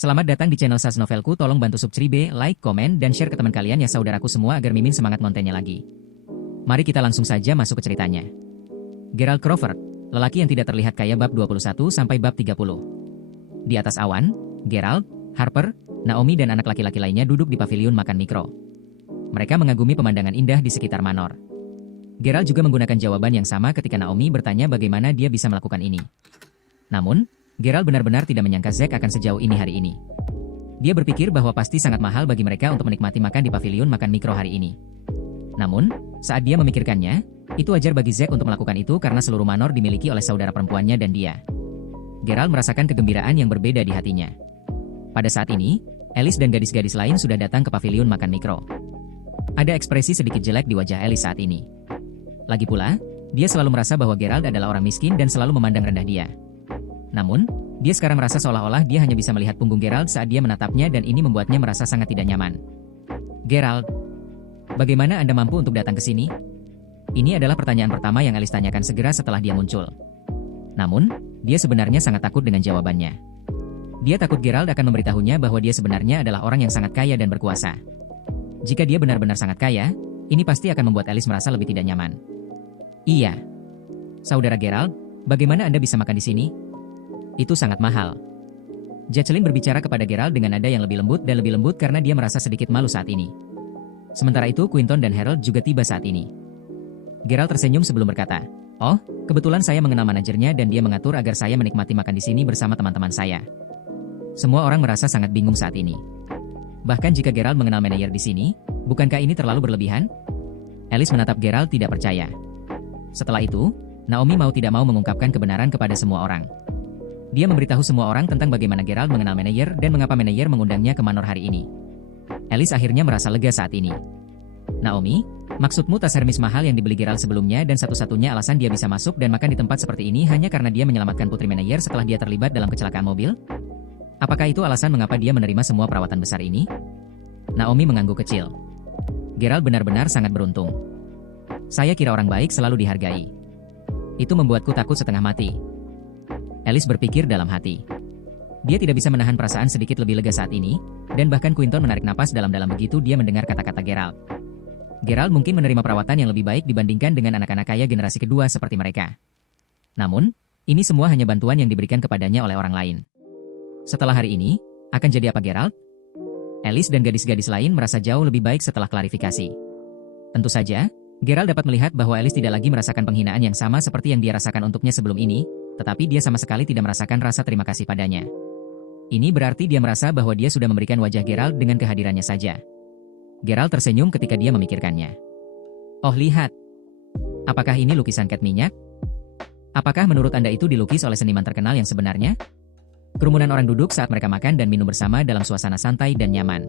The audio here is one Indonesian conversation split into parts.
Selamat datang di channel Sas Novelku. Tolong bantu subscribe, like, komen, dan share ke teman kalian ya saudaraku semua agar Mimin semangat kontennya lagi. Mari kita langsung saja masuk ke ceritanya. Geralt Crawford, lelaki yang tidak terlihat kaya bab 21 sampai bab 30. Di atas awan, Geralt, Harper, Naomi dan anak laki-laki lainnya duduk di paviliun makan mikro. Mereka mengagumi pemandangan indah di sekitar manor. Geralt juga menggunakan jawaban yang sama ketika Naomi bertanya bagaimana dia bisa melakukan ini. Namun, Geralt benar-benar tidak menyangka Zack akan sejauh ini hari ini. Dia berpikir bahwa pasti sangat mahal bagi mereka untuk menikmati makan di paviliun makan mikro hari ini. Namun, saat dia memikirkannya, itu wajar bagi Zack untuk melakukan itu karena seluruh manor dimiliki oleh saudara perempuannya dan dia. Geralt merasakan kegembiraan yang berbeda di hatinya. Pada saat ini, Alice dan gadis-gadis lain sudah datang ke paviliun makan mikro. Ada ekspresi sedikit jelek di wajah Alice saat ini. Lagi pula, dia selalu merasa bahwa Geralt adalah orang miskin dan selalu memandang rendah dia. Namun, dia sekarang merasa seolah-olah dia hanya bisa melihat punggung Geralt saat dia menatapnya dan ini membuatnya merasa sangat tidak nyaman. Geralt, bagaimana Anda mampu untuk datang ke sini? Ini adalah pertanyaan pertama yang Alice tanyakan segera setelah dia muncul. Namun, dia sebenarnya sangat takut dengan jawabannya. Dia takut Geralt akan memberitahunya bahwa dia sebenarnya adalah orang yang sangat kaya dan berkuasa. Jika dia benar-benar sangat kaya, ini pasti akan membuat Alice merasa lebih tidak nyaman. Iya. Saudara Geralt, bagaimana Anda bisa makan di sini? Itu sangat mahal. Jacqueline berbicara kepada Geralt dengan nada yang lebih lembut dan lebih lembut karena dia merasa sedikit malu saat ini. Sementara itu Quinton dan Harold juga tiba saat ini. Geralt tersenyum sebelum berkata, "Oh, kebetulan saya mengenal manajernya dan dia mengatur agar saya menikmati makan di sini bersama teman-teman saya." Semua orang merasa sangat bingung saat ini. Bahkan jika Geralt mengenal manajer di sini, bukankah ini terlalu berlebihan? Alice menatap Geralt tidak percaya. Setelah itu, Naomi mau tidak mau mengungkapkan kebenaran kepada semua orang. Dia memberitahu semua orang tentang bagaimana Geralt mengenal manajer dan mengapa manajer mengundangnya ke manor hari ini. Alice akhirnya merasa lega saat ini. Naomi, maksudmu tas Hermes mahal yang dibeli Geralt sebelumnya dan satu-satunya alasan dia bisa masuk dan makan di tempat seperti ini hanya karena dia menyelamatkan putri manajer setelah dia terlibat dalam kecelakaan mobil? Apakah itu alasan mengapa dia menerima semua perawatan besar ini? Naomi mengangguk kecil. Geralt benar-benar sangat beruntung. Saya kira orang baik selalu dihargai. Itu membuatku takut setengah mati. Alice berpikir dalam hati. Dia tidak bisa menahan perasaan sedikit lebih lega saat ini, dan bahkan Quinton menarik napas dalam-dalam begitu dia mendengar kata-kata Geralt. Geralt mungkin menerima perawatan yang lebih baik dibandingkan dengan anak-anak kaya generasi kedua seperti mereka. Namun, ini semua hanya bantuan yang diberikan kepadanya oleh orang lain. Setelah hari ini, akan jadi apa Geralt? Alice dan gadis-gadis lain merasa jauh lebih baik setelah klarifikasi. Tentu saja, Geralt dapat melihat bahwa Alice tidak lagi merasakan penghinaan yang sama seperti yang dia rasakan untuknya sebelum ini, tetapi dia sama sekali tidak merasakan rasa terima kasih padanya. Ini berarti dia merasa bahwa dia sudah memberikan wajah Geralt dengan kehadirannya saja. Geralt tersenyum ketika dia memikirkannya. Oh lihat. Apakah ini lukisan cat minyak? Apakah menurut Anda itu dilukis oleh seniman terkenal yang sebenarnya? Kerumunan orang duduk saat mereka makan dan minum bersama dalam suasana santai dan nyaman.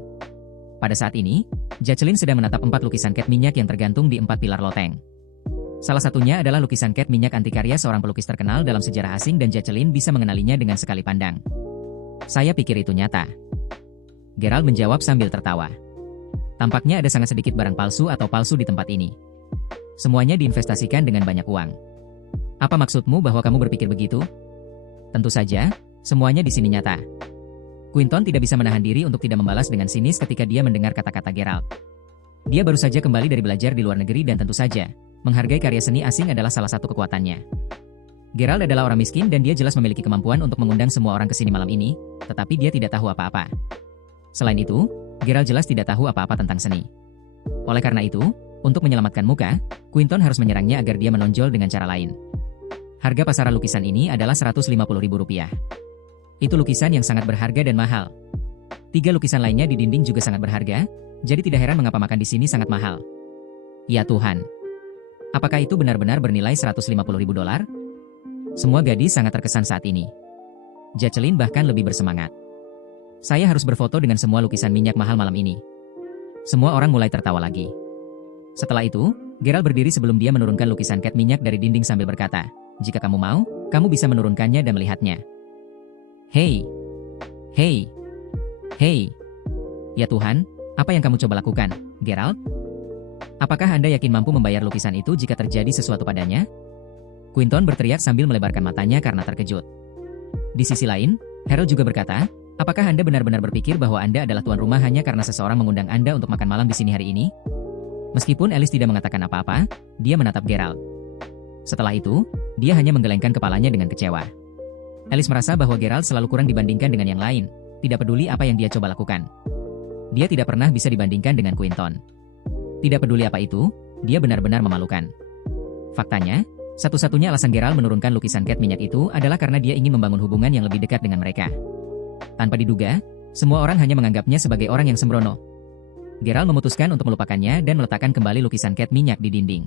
Pada saat ini, Jacqueline sedang menatap 4 lukisan cat minyak yang tergantung di 4 pilar loteng. Salah satunya adalah lukisan cat minyak anti karya seorang pelukis terkenal dalam sejarah asing dan Jacqueline bisa mengenalinya dengan sekali pandang. Saya pikir itu nyata. Geralt menjawab sambil tertawa. Tampaknya ada sangat sedikit barang palsu atau palsu di tempat ini. Semuanya diinvestasikan dengan banyak uang. Apa maksudmu bahwa kamu berpikir begitu? Tentu saja, semuanya di sini nyata. Quinton tidak bisa menahan diri untuk tidak membalas dengan sinis ketika dia mendengar kata-kata Geralt. Dia baru saja kembali dari belajar di luar negeri dan tentu saja, menghargai karya seni asing adalah salah satu kekuatannya. Geralt adalah orang miskin dan dia jelas memiliki kemampuan untuk mengundang semua orang ke sini malam ini, tetapi dia tidak tahu apa-apa. Selain itu, Geralt jelas tidak tahu apa-apa tentang seni. Oleh karena itu, untuk menyelamatkan muka, Quinton harus menyerangnya agar dia menonjol dengan cara lain. Harga pasaran lukisan ini adalah Rp150.000. Itu lukisan yang sangat berharga dan mahal. 3 lukisan lainnya di dinding juga sangat berharga, jadi tidak heran mengapa makan di sini sangat mahal. Ya Tuhan. Apakah itu benar-benar bernilai $150.000? Semua gadis sangat terkesan saat ini. Jacqueline bahkan lebih bersemangat. Saya harus berfoto dengan semua lukisan minyak mahal malam ini. Semua orang mulai tertawa lagi. Setelah itu, Geralt berdiri sebelum dia menurunkan lukisan cat minyak dari dinding sambil berkata, "Jika kamu mau, kamu bisa menurunkannya dan melihatnya." Hei! Hei! Hei! Ya Tuhan, apa yang kamu coba lakukan, Geralt? Apakah Anda yakin mampu membayar lukisan itu jika terjadi sesuatu padanya? Quinton berteriak sambil melebarkan matanya karena terkejut. Di sisi lain, Harold juga berkata, Apakah Anda benar-benar berpikir bahwa Anda adalah tuan rumah hanya karena seseorang mengundang Anda untuk makan malam di sini hari ini? Meskipun Alice tidak mengatakan apa-apa, dia menatap Geralt. Setelah itu, dia hanya menggelengkan kepalanya dengan kecewa. Alice merasa bahwa Geralt selalu kurang dibandingkan dengan yang lain, tidak peduli apa yang dia coba lakukan. Dia tidak pernah bisa dibandingkan dengan Quinton. Tidak peduli apa itu, dia benar-benar memalukan. Faktanya, satu-satunya alasan Geralt menurunkan lukisan cat minyak itu adalah karena dia ingin membangun hubungan yang lebih dekat dengan mereka. Tanpa diduga, semua orang hanya menganggapnya sebagai orang yang sembrono. Geralt memutuskan untuk melupakannya dan meletakkan kembali lukisan cat minyak di dinding.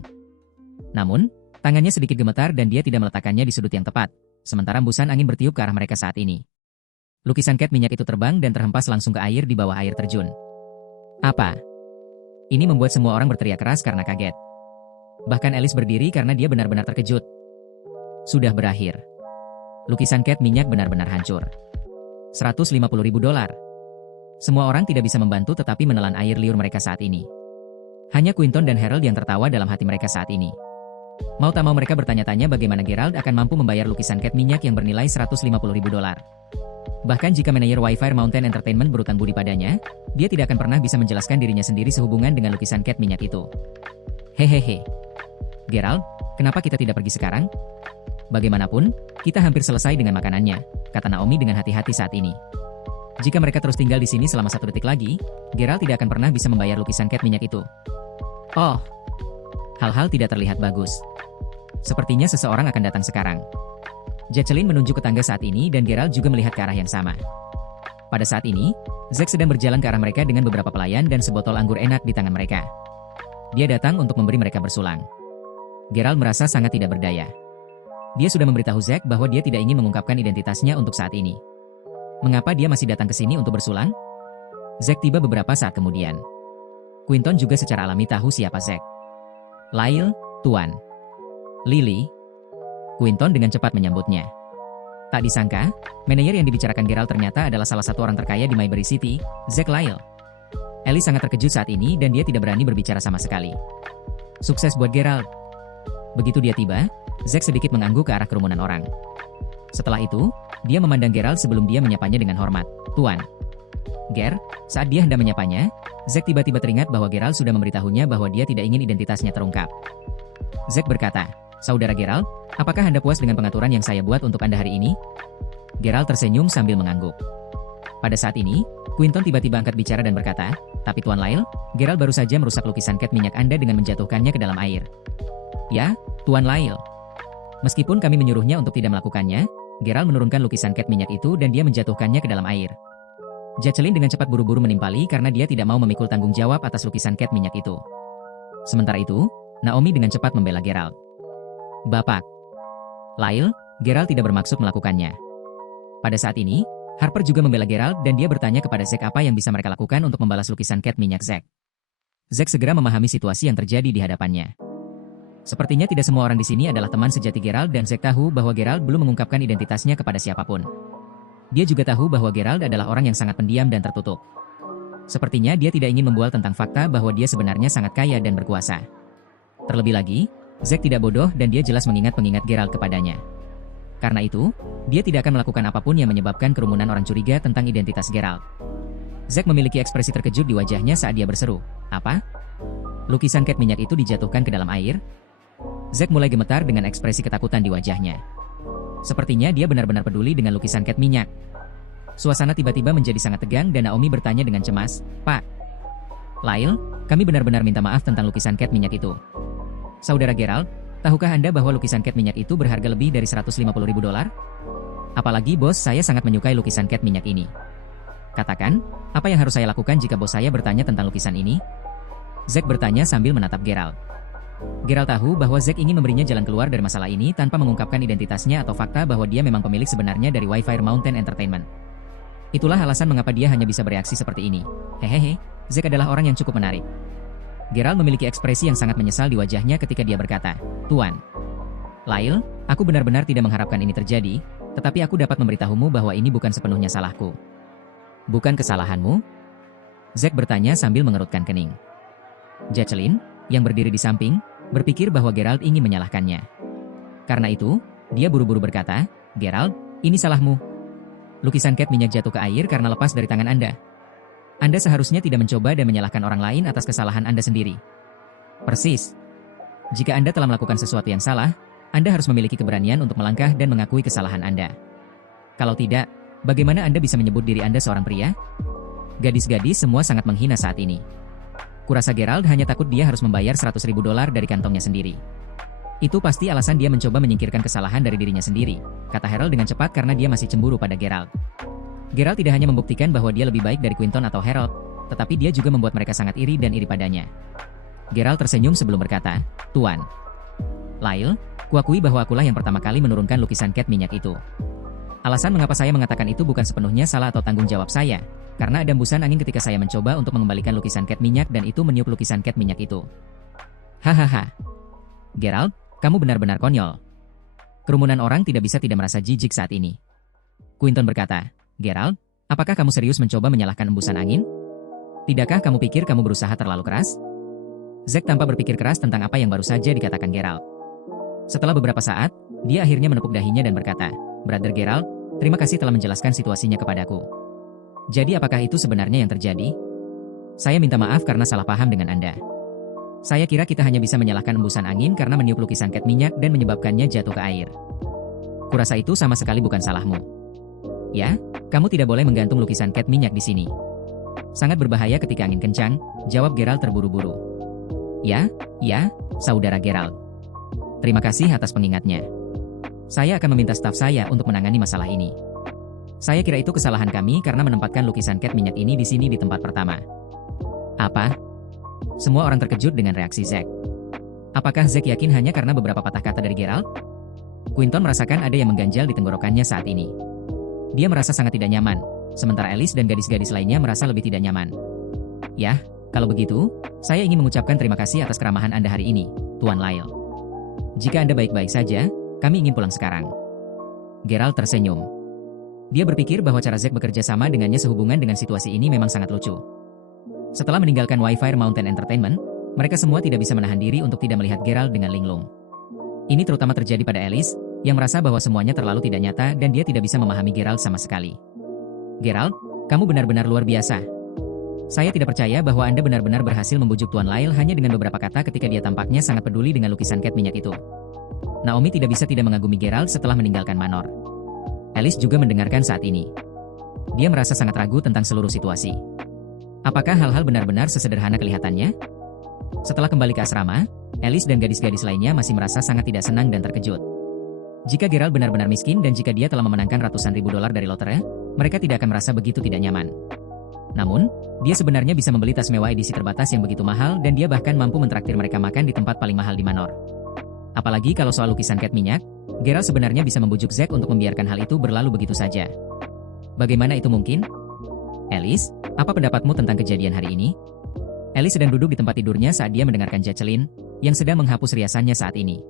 Namun, tangannya sedikit gemetar dan dia tidak meletakkannya di sudut yang tepat, sementara embusan angin bertiup ke arah mereka saat ini. Lukisan cat minyak itu terbang dan terhempas langsung ke air di bawah air terjun. Apa? Ini membuat semua orang berteriak keras karena kaget. Bahkan Alice berdiri karena dia benar-benar terkejut. Sudah berakhir. Lukisan cat minyak benar-benar hancur. $150.000. Semua orang tidak bisa membantu tetapi menelan air liur mereka saat ini. Hanya Quinton dan Harold yang tertawa dalam hati mereka saat ini. Mau tak mau mereka bertanya-tanya bagaimana Geralt akan mampu membayar lukisan cat minyak yang bernilai $150.000. Bahkan jika manajer Wildfire Mountain Entertainment berutang budi padanya, dia tidak akan pernah bisa menjelaskan dirinya sendiri sehubungan dengan lukisan cat minyak itu. Hehehe. Geralt, kenapa kita tidak pergi sekarang? Bagaimanapun, kita hampir selesai dengan makanannya, kata Naomi dengan hati-hati saat ini. Jika mereka terus tinggal di sini selama 1 detik lagi, Geralt tidak akan pernah bisa membayar lukisan cat minyak itu. Oh, hal-hal tidak terlihat bagus. Sepertinya seseorang akan datang sekarang. Jacqueline menunjuk ke tangga saat ini dan Geralt juga melihat ke arah yang sama. Pada saat ini, Zack sedang berjalan ke arah mereka dengan beberapa pelayan dan sebotol anggur enak di tangan mereka. Dia datang untuk memberi mereka bersulang. Geralt merasa sangat tidak berdaya. Dia sudah memberitahu Zack bahwa dia tidak ingin mengungkapkan identitasnya untuk saat ini. Mengapa dia masih datang ke sini untuk bersulang? Zack tiba beberapa saat kemudian. Quinton juga secara alami tahu siapa Zack. Lyle, Tuan. Lily. Quinton dengan cepat menyambutnya. Tak disangka, manajer yang dibicarakan Geralt ternyata adalah salah satu orang terkaya di Mayberry City, Zack Lyle. Ellie sangat terkejut saat ini dan dia tidak berani berbicara sama sekali. Sukses buat Geralt. Begitu dia tiba, Zack sedikit mengangguk ke arah kerumunan orang. Setelah itu, dia memandang Geralt sebelum dia menyapanya dengan hormat. Tuan. Ger, saat dia hendak menyapanya, Zack tiba-tiba teringat bahwa Geralt sudah memberitahunya bahwa dia tidak ingin identitasnya terungkap. Zack berkata, Saudara Geralt, apakah Anda puas dengan pengaturan yang saya buat untuk Anda hari ini? Geralt tersenyum sambil mengangguk. Pada saat ini, Quinton tiba-tiba angkat bicara dan berkata, Tapi Tuan Lyle, Geralt baru saja merusak lukisan cat minyak Anda dengan menjatuhkannya ke dalam air. Ya, Tuan Lyle. Meskipun kami menyuruhnya untuk tidak melakukannya, Geralt menurunkan lukisan cat minyak itu dan dia menjatuhkannya ke dalam air. Jacqueline dengan cepat buru-buru menimpali karena dia tidak mau memikul tanggung jawab atas lukisan cat minyak itu. Sementara itu, Naomi dengan cepat membela Geralt. Bapak. Lyle, Geralt tidak bermaksud melakukannya. Pada saat ini, Harper juga membela Geralt dan dia bertanya kepada Zack apa yang bisa mereka lakukan untuk membalas lukisan cat minyak Zack. Zack segera memahami situasi yang terjadi di hadapannya. Sepertinya tidak semua orang di sini adalah teman sejati Geralt dan Zack tahu bahwa Geralt belum mengungkapkan identitasnya kepada siapapun. Dia juga tahu bahwa Geralt adalah orang yang sangat pendiam dan tertutup. Sepertinya dia tidak ingin membual tentang fakta bahwa dia sebenarnya sangat kaya dan berkuasa. Terlebih lagi, Zack tidak bodoh dan dia jelas mengingat pengingat Geralt kepadanya. Karena itu, dia tidak akan melakukan apapun yang menyebabkan kerumunan orang curiga tentang identitas Geralt. Zack memiliki ekspresi terkejut di wajahnya saat dia berseru, "Apa? Lukisan cat minyak itu dijatuhkan ke dalam air?" Zack mulai gemetar dengan ekspresi ketakutan di wajahnya. Sepertinya dia benar-benar peduli dengan lukisan cat minyak. Suasana tiba-tiba menjadi sangat tegang dan Naomi bertanya dengan cemas, "Pak Lyle, kami benar-benar minta maaf tentang lukisan cat minyak itu. Saudara Geralt, tahukah Anda bahwa lukisan cat minyak itu berharga lebih dari $150.000? Apalagi bos saya sangat menyukai lukisan cat minyak ini. Katakan, apa yang harus saya lakukan jika bos saya bertanya tentang lukisan ini?" Zack bertanya sambil menatap Geralt. Geralt tahu bahwa Zack ingin memberinya jalan keluar dari masalah ini tanpa mengungkapkan identitasnya atau fakta bahwa dia memang pemilik sebenarnya dari Wildfire Mountain Entertainment. Itulah alasan mengapa dia hanya bisa bereaksi seperti ini. Hehehe, Zack adalah orang yang cukup menarik. Geralt memiliki ekspresi yang sangat menyesal di wajahnya ketika dia berkata, "Tuan Lyle, aku benar-benar tidak mengharapkan ini terjadi, tetapi aku dapat memberitahumu bahwa ini bukan sepenuhnya salahku." "Bukan kesalahanmu?" Zack bertanya sambil mengerutkan kening. Jacqueline, yang berdiri di samping, berpikir bahwa Geralt ingin menyalahkannya. Karena itu, dia buru-buru berkata, "Geralt, ini salahmu." Lukisan cat minyak jatuh ke air karena lepas dari tangan Anda. Anda seharusnya tidak mencoba dan menyalahkan orang lain atas kesalahan Anda sendiri. Persis. Jika Anda telah melakukan sesuatu yang salah, Anda harus memiliki keberanian untuk melangkah dan mengakui kesalahan Anda. Kalau tidak, bagaimana Anda bisa menyebut diri Anda seorang pria? Gadis-gadis semua sangat menghina saat ini. Kurasa Gerald hanya takut dia harus membayar $100.000 dari kantongnya sendiri. Itu pasti alasan dia mencoba menyingkirkan kesalahan dari dirinya sendiri, kata Harold dengan cepat karena dia masih cemburu pada Gerald. Gerald tidak hanya membuktikan bahwa dia lebih baik dari Quinton atau Harold, tetapi dia juga membuat mereka sangat iri dan iri padanya. Gerald tersenyum sebelum berkata, "Tuan Lyle, kuakui bahwa akulah yang pertama kali menurunkan lukisan cat minyak itu. Alasan mengapa saya mengatakan itu bukan sepenuhnya salah atau tanggung jawab saya, karena ada embusan angin ketika saya mencoba untuk mengembalikan lukisan cat minyak dan itu meniup lukisan cat minyak itu." Hahaha. Gerald, kamu benar-benar konyol. Kerumunan orang tidak bisa tidak merasa jijik saat ini. Quinton berkata, "Gerald, apakah kamu serius mencoba menyalahkan embusan angin? Tidakkah kamu pikir kamu berusaha terlalu keras?" Zack tanpa berpikir keras tentang apa yang baru saja dikatakan Gerald. Setelah beberapa saat, dia akhirnya menepuk dahinya dan berkata, "Brother Gerald, terima kasih telah menjelaskan situasinya kepadaku. Jadi apakah itu sebenarnya yang terjadi? Saya minta maaf karena salah paham dengan Anda. Saya kira kita hanya bisa menyalahkan embusan angin karena meniup lukisan cat minyak dan menyebabkannya jatuh ke air. Kurasa itu sama sekali bukan salahmu. Ya, kamu tidak boleh menggantung lukisan cat minyak di sini. Sangat berbahaya ketika angin kencang," jawab Gerald terburu-buru. Ya, saudara Gerald. Terima kasih atas pengingatnya. Saya akan meminta staf saya untuk menangani masalah ini. Saya kira itu kesalahan kami karena menempatkan lukisan cat minyak ini di sini di tempat pertama. Apa? Semua orang terkejut dengan reaksi Zack. Apakah Zack yakin hanya karena beberapa patah kata dari Gerald? Quinton merasakan ada yang mengganjal di tenggorokannya saat ini. Dia merasa sangat tidak nyaman, sementara Alice dan gadis-gadis lainnya merasa lebih tidak nyaman. "Yah, kalau begitu, saya ingin mengucapkan terima kasih atas keramahan Anda hari ini, Tuan Lyle. Jika Anda baik-baik saja, kami ingin pulang sekarang." Gerald tersenyum. Dia berpikir bahwa cara Zack bekerja sama dengannya sehubungan dengan situasi ini memang sangat lucu. Setelah meninggalkan Wi-Fi Mountain Entertainment, mereka semua tidak bisa menahan diri untuk tidak melihat Gerald dengan linglung. Ini terutama terjadi pada Alice, yang merasa bahwa semuanya terlalu tidak nyata dan dia tidak bisa memahami Gerald sama sekali. "Gerald, kamu benar-benar luar biasa. Saya tidak percaya bahwa Anda benar-benar berhasil membujuk Tuan Lyle hanya dengan beberapa kata ketika dia tampaknya sangat peduli dengan lukisan cat minyak itu." Naomi tidak bisa tidak mengagumi Gerald setelah meninggalkan Manor. Alice juga mendengarkan saat ini. Dia merasa sangat ragu tentang seluruh situasi. Apakah hal-hal benar-benar sesederhana kelihatannya? Setelah kembali ke asrama, Alice dan gadis-gadis lainnya masih merasa sangat tidak senang dan terkejut. Jika Gerald benar-benar miskin dan jika dia telah memenangkan ratusan ribu dolar dari lotre, mereka tidak akan merasa begitu tidak nyaman. Namun, dia sebenarnya bisa membeli tas mewah edisi terbatas yang begitu mahal dan dia bahkan mampu mentraktir mereka makan di tempat paling mahal di Manor. Apalagi kalau soal lukisan cat minyak, Gerald sebenarnya bisa membujuk Zack untuk membiarkan hal itu berlalu begitu saja. Bagaimana itu mungkin? Alice, apa pendapatmu tentang kejadian hari ini? Alice sedang duduk di tempat tidurnya saat dia mendengarkan Jacqueline, yang sedang menghapus riasannya saat ini.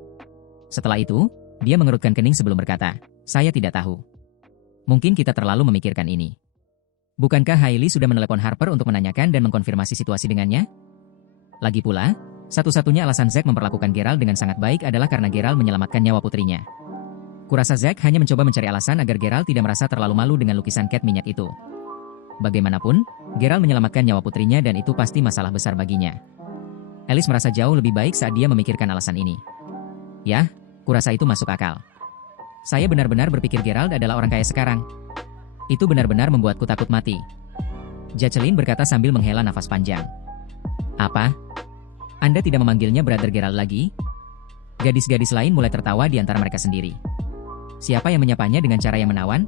Setelah itu, dia mengerutkan kening sebelum berkata, "Saya tidak tahu. Mungkin kita terlalu memikirkan ini. Bukankah Hailey sudah menelepon Harper untuk menanyakan dan mengkonfirmasi situasi dengannya? Lagi pula, satu-satunya alasan Zack memperlakukan Gerald dengan sangat baik adalah karena Gerald menyelamatkan nyawa putrinya. Kurasa Zack hanya mencoba mencari alasan agar Gerald tidak merasa terlalu malu dengan lukisan cat minyak itu. Bagaimanapun, Gerald menyelamatkan nyawa putrinya dan itu pasti masalah besar baginya." Alice merasa jauh lebih baik saat dia memikirkan alasan ini. "Yah, kurasa itu masuk akal. Saya benar-benar berpikir Gerald adalah orang kaya sekarang. Itu benar-benar membuatku takut mati." Jacqueline berkata sambil menghela nafas panjang. "Apa? Anda tidak memanggilnya Brother Gerald lagi?" Gadis-gadis lain mulai tertawa di antara mereka sendiri. Siapa yang menyapanya dengan cara yang menawan?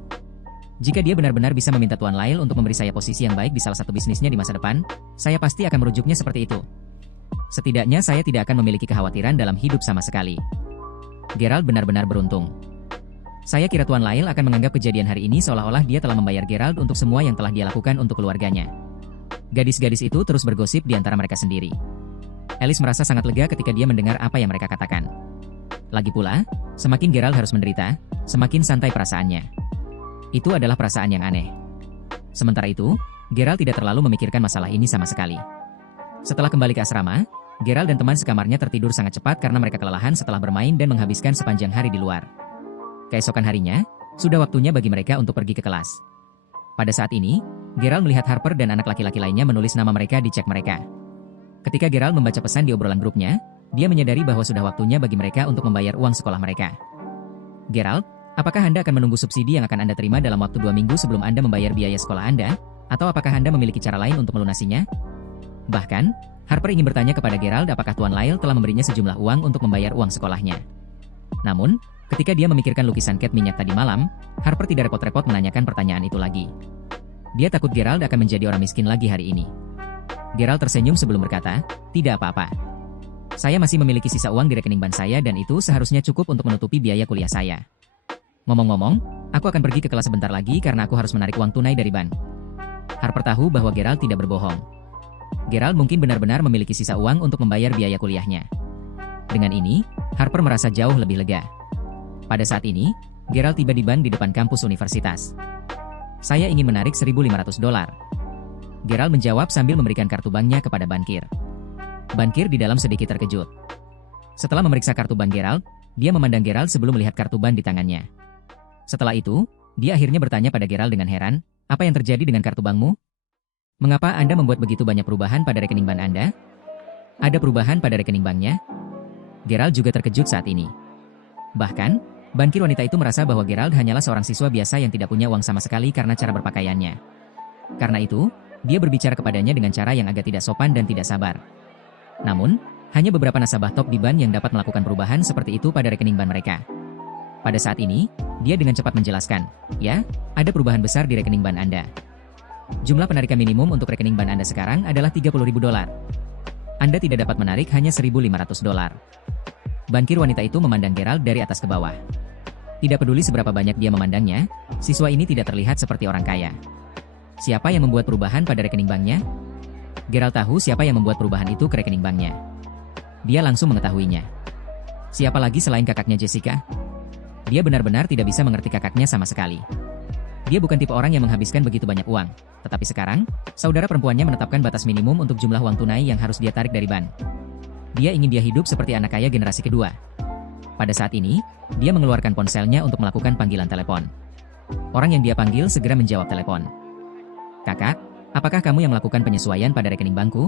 Jika dia benar-benar bisa meminta Tuan Lyle untuk memberi saya posisi yang baik di salah satu bisnisnya di masa depan, saya pasti akan merujuknya seperti itu. Setidaknya saya tidak akan memiliki kekhawatiran dalam hidup sama sekali. Gerald benar-benar beruntung. Saya kira Tuan Lyle akan menganggap kejadian hari ini seolah-olah dia telah membayar Gerald untuk semua yang telah dia lakukan untuk keluarganya. Gadis-gadis itu terus bergosip di antara mereka sendiri. Alice merasa sangat lega ketika dia mendengar apa yang mereka katakan. Lagi pula, semakin Gerald harus menderita, semakin santai perasaannya. Itu adalah perasaan yang aneh. Sementara itu, Gerald tidak terlalu memikirkan masalah ini sama sekali. Setelah kembali ke asrama, Gerald dan teman sekamarnya tertidur sangat cepat karena mereka kelelahan setelah bermain dan menghabiskan sepanjang hari di luar. Keesokan harinya, sudah waktunya bagi mereka untuk pergi ke kelas. Pada saat ini, Gerald melihat Harper dan anak laki-laki lainnya menulis nama mereka di cek mereka. Ketika Gerald membaca pesan di obrolan grupnya, dia menyadari bahwa sudah waktunya bagi mereka untuk membayar uang sekolah mereka. Gerald, apakah Anda akan menunggu subsidi yang akan Anda terima dalam waktu 2 minggu sebelum Anda membayar biaya sekolah Anda? Atau apakah Anda memiliki cara lain untuk melunasinya? Bahkan, Harper ingin bertanya kepada Gerald apakah Tuan Lyle telah memberinya sejumlah uang untuk membayar uang sekolahnya. Namun, ketika dia memikirkan lukisan Cat minyak tadi malam, Harper tidak repot-repot menanyakan pertanyaan itu lagi. Dia takut Gerald akan menjadi orang miskin lagi hari ini. Gerald tersenyum sebelum berkata, "Tidak apa-apa. Saya masih memiliki sisa uang di rekening bank saya dan itu seharusnya cukup untuk menutupi biaya kuliah saya. Ngomong-ngomong, aku akan pergi ke kelas sebentar lagi karena aku harus menarik uang tunai dari bank." Harper tahu bahwa Gerald tidak berbohong. Gerald mungkin benar-benar memiliki sisa uang untuk membayar biaya kuliahnya. Dengan ini, Harper merasa jauh lebih lega. Pada saat ini, Gerald tiba di bank di depan kampus universitas. "Saya ingin menarik $1.500. Gerald menjawab sambil memberikan kartu banknya kepada bankir. Bankir di dalam sedikit terkejut. Setelah memeriksa kartu bank Gerald, dia memandang Gerald sebelum melihat kartu bank di tangannya. Setelah itu, dia akhirnya bertanya pada Gerald dengan heran, "Apa yang terjadi dengan kartu bankmu? Mengapa Anda membuat begitu banyak perubahan pada rekening bank Anda? Ada perubahan pada rekening banknya?" Gerald juga terkejut saat ini. Bahkan, bankir wanita itu merasa bahwa Gerald hanyalah seorang siswa biasa yang tidak punya uang sama sekali karena cara berpakaiannya. Karena itu, dia berbicara kepadanya dengan cara yang agak tidak sopan dan tidak sabar. Namun, hanya beberapa nasabah top di bank yang dapat melakukan perubahan seperti itu pada rekening bank mereka. Pada saat ini, dia dengan cepat menjelaskan, "Ya, ada perubahan besar di rekening bank Anda. Jumlah penarikan minimum untuk rekening bank Anda sekarang adalah $30.000. Anda tidak dapat menarik hanya $1.500. Bankir wanita itu memandang Gerald dari atas ke bawah. Tidak peduli seberapa banyak dia memandangnya, siswa ini tidak terlihat seperti orang kaya. Siapa yang membuat perubahan pada rekening banknya? Gerald tahu siapa yang membuat perubahan itu ke rekening banknya. Dia langsung mengetahuinya. Siapa lagi selain kakaknya Jessica? Dia benar-benar tidak bisa mengerti kakaknya sama sekali. Dia bukan tipe orang yang menghabiskan begitu banyak uang, tetapi sekarang, saudara perempuannya menetapkan batas minimum untuk jumlah uang tunai yang harus dia tarik dari bank. Dia ingin dia hidup seperti anak kaya generasi kedua. Pada saat ini, dia mengeluarkan ponselnya untuk melakukan panggilan telepon. Orang yang dia panggil segera menjawab telepon. "Kakak, apakah kamu yang melakukan penyesuaian pada rekening bankku?"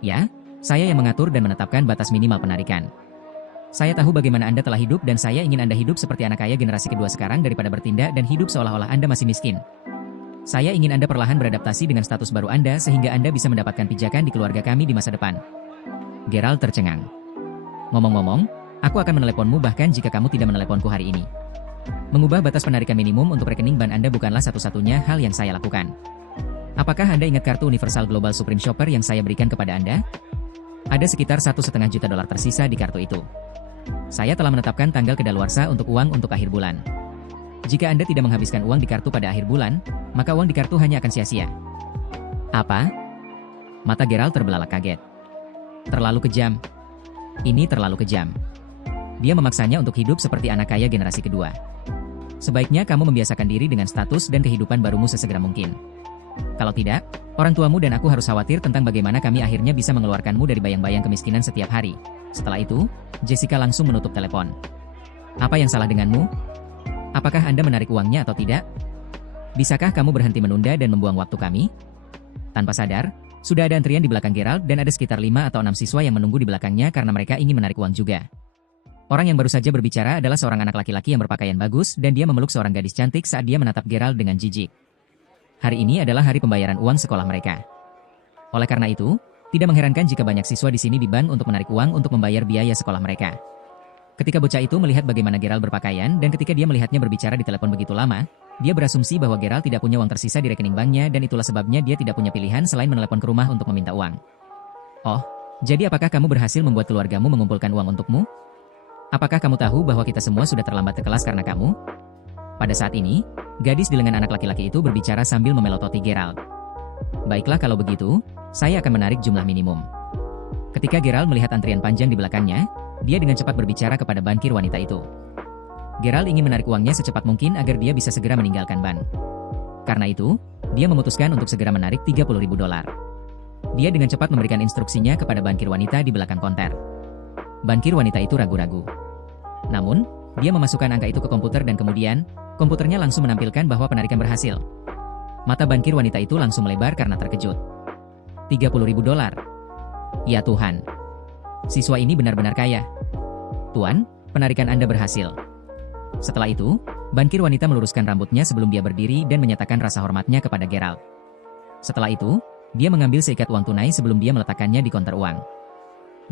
"Ya, saya yang mengatur dan menetapkan batas minimal penarikan. Saya tahu bagaimana Anda telah hidup dan saya ingin Anda hidup seperti anak kaya generasi kedua sekarang daripada bertindak dan hidup seolah-olah Anda masih miskin. Saya ingin Anda perlahan beradaptasi dengan status baru Anda sehingga Anda bisa mendapatkan pijakan di keluarga kami di masa depan." Gerald tercengang. "Ngomong-ngomong, aku akan meneleponmu bahkan jika kamu tidak meneleponku hari ini. Mengubah batas penarikan minimum untuk rekening bank Anda bukanlah satu-satunya hal yang saya lakukan. Apakah Anda ingat kartu Universal Global Supreme Shopper yang saya berikan kepada Anda? Ada sekitar $1,5 juta tersisa di kartu itu. Saya telah menetapkan tanggal kedaluarsa untuk uang untuk akhir bulan. Jika Anda tidak menghabiskan uang di kartu pada akhir bulan, maka uang di kartu hanya akan sia-sia." "Apa?" Mata Gerald terbelalak kaget. "Terlalu kejam. Ini terlalu kejam." Dia memaksanya untuk hidup seperti anak kaya generasi kedua. "Sebaiknya kamu membiasakan diri dengan status dan kehidupan barumu sesegera mungkin. Kalau tidak, orang tuamu dan aku harus khawatir tentang bagaimana kami akhirnya bisa mengeluarkanmu dari bayang-bayang kemiskinan setiap hari." Setelah itu, Jessica langsung menutup telepon. "Apa yang salah denganmu? Apakah Anda menarik uangnya atau tidak? Bisakah kamu berhenti menunda dan membuang waktu kami?" Tanpa sadar, sudah ada antrian di belakang Gerald dan ada sekitar 5 atau 6 siswa yang menunggu di belakangnya karena mereka ingin menarik uang juga. Orang yang baru saja berbicara adalah seorang anak laki-laki yang berpakaian bagus dan dia memeluk seorang gadis cantik saat dia menatap Gerald dengan jijik. Hari ini adalah hari pembayaran uang sekolah mereka. Oleh karena itu, tidak mengherankan jika banyak siswa di sini di bank untuk menarik uang untuk membayar biaya sekolah mereka. Ketika bocah itu melihat bagaimana Gerald berpakaian dan ketika dia melihatnya berbicara di telepon begitu lama, dia berasumsi bahwa Gerald tidak punya uang tersisa di rekening banknya dan itulah sebabnya dia tidak punya pilihan selain menelepon ke rumah untuk meminta uang. "Oh, jadi apakah kamu berhasil membuat keluargamu mengumpulkan uang untukmu? Apakah kamu tahu bahwa kita semua sudah terlambat ke kelas karena kamu?" Pada saat ini, gadis di lengan anak laki-laki itu berbicara sambil memelototi Gerald. "Baiklah kalau begitu, saya akan menarik jumlah minimum." Ketika Gerald melihat antrian panjang di belakangnya, dia dengan cepat berbicara kepada bankir wanita itu. Gerald ingin menarik uangnya secepat mungkin agar dia bisa segera meninggalkan bank. Karena itu, dia memutuskan untuk segera menarik $30.000. Dia dengan cepat memberikan instruksinya kepada bankir wanita di belakang konter. Bankir wanita itu ragu-ragu. Namun, dia memasukkan angka itu ke komputer dan kemudian, komputernya langsung menampilkan bahwa penarikan berhasil. Mata bankir wanita itu langsung melebar karena terkejut. $30.000. Ya Tuhan. Siswa ini benar-benar kaya. Tuan, penarikan Anda berhasil. Setelah itu, bankir wanita meluruskan rambutnya sebelum dia berdiri dan menyatakan rasa hormatnya kepada Gerald. Setelah itu, dia mengambil seikat uang tunai sebelum dia meletakkannya di konter uang.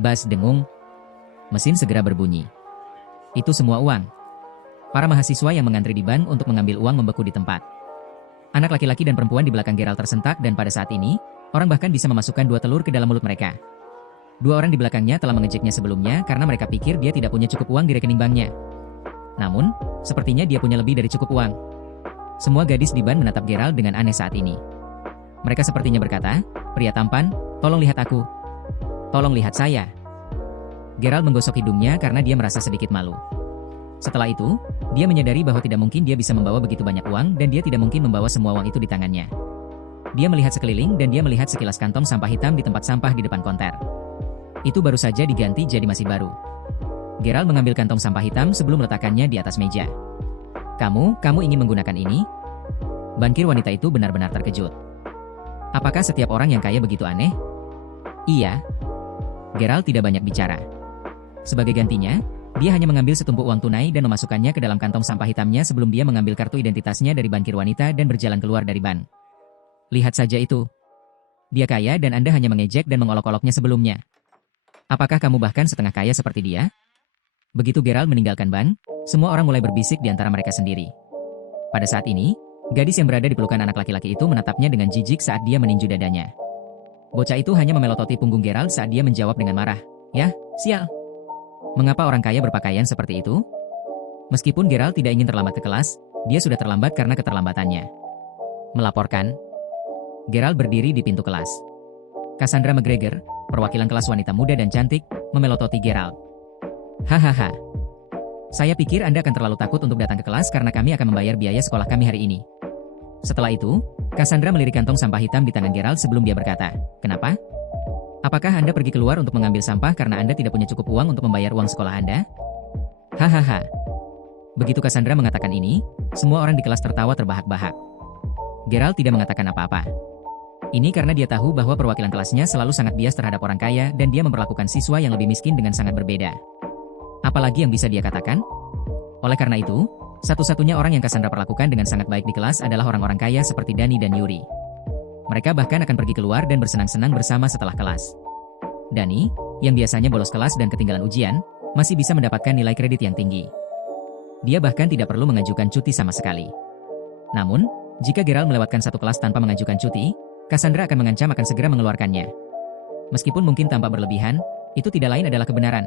Bas dengung. Mesin segera berbunyi. Itu semua uang. Para mahasiswa yang mengantri di bank untuk mengambil uang membeku di tempat. Anak laki-laki dan perempuan di belakang Gerald tersentak dan pada saat ini, orang bahkan bisa memasukkan 2 telur ke dalam mulut mereka. 2 orang di belakangnya telah mengejeknya sebelumnya karena mereka pikir dia tidak punya cukup uang di rekening banknya. Namun, sepertinya dia punya lebih dari cukup uang. Semua gadis di ban menatap Gerald dengan aneh saat ini. Mereka sepertinya berkata, "Pria tampan, tolong lihat aku. Tolong lihat saya." Gerald menggosok hidungnya karena dia merasa sedikit malu. Setelah itu, dia menyadari bahwa tidak mungkin dia bisa membawa begitu banyak uang dan dia tidak mungkin membawa semua uang itu di tangannya. Dia melihat sekeliling dan dia melihat sekilas kantong sampah hitam di tempat sampah di depan konter. Itu baru saja diganti jadi masih baru. Gerald mengambil kantong sampah hitam sebelum meletakkannya di atas meja. Kamu ingin menggunakan ini?" Bankir wanita itu benar-benar terkejut. Apakah setiap orang yang kaya begitu aneh? Iya. Gerald tidak banyak bicara. Sebagai gantinya, dia hanya mengambil setumpuk uang tunai dan memasukkannya ke dalam kantong sampah hitamnya sebelum dia mengambil kartu identitasnya dari bankir wanita dan berjalan keluar dari bank. Lihat saja itu. Dia kaya dan Anda hanya mengejek dan mengolok-oloknya sebelumnya. Apakah kamu bahkan setengah kaya seperti dia? Begitu Gerald meninggalkan bank, semua orang mulai berbisik di antara mereka sendiri. Pada saat ini, gadis yang berada di pelukan anak laki-laki itu menatapnya dengan jijik saat dia meninju dadanya. Bocah itu hanya memelototi punggung Gerald saat dia menjawab dengan marah. "Yah, sial. Mengapa orang kaya berpakaian seperti itu?" Meskipun Gerald tidak ingin terlambat ke kelas, dia sudah terlambat karena keterlambatannya. Melaporkan. Gerald berdiri di pintu kelas. Cassandra McGregor, perwakilan kelas wanita muda dan cantik, memelototi Gerald. "Hahaha. Saya pikir Anda akan terlalu takut untuk datang ke kelas karena kami akan membayar biaya sekolah kami hari ini." Setelah itu, Cassandra melirik kantong sampah hitam di tangan Gerald sebelum dia berkata, "Kenapa? Apakah Anda pergi keluar untuk mengambil sampah karena Anda tidak punya cukup uang untuk membayar uang sekolah Anda?" Hahaha. Begitu Cassandra mengatakan ini, semua orang di kelas tertawa terbahak-bahak. Gerald tidak mengatakan apa-apa. Ini karena dia tahu bahwa perwakilan kelasnya selalu sangat bias terhadap orang kaya dan dia memperlakukan siswa yang lebih miskin dengan sangat berbeda. Apalagi yang bisa dia katakan? Oleh karena itu, satu-satunya orang yang Cassandra perlakukan dengan sangat baik di kelas adalah orang-orang kaya seperti Danny dan Yuri. Mereka bahkan akan pergi keluar dan bersenang-senang bersama setelah kelas. Danny, yang biasanya bolos kelas dan ketinggalan ujian, masih bisa mendapatkan nilai kredit yang tinggi. Dia bahkan tidak perlu mengajukan cuti sama sekali. Namun, jika Gerald melewatkan satu kelas tanpa mengajukan cuti, Cassandra akan mengancam akan segera mengeluarkannya. Meskipun mungkin tampak berlebihan, itu tidak lain adalah kebenaran.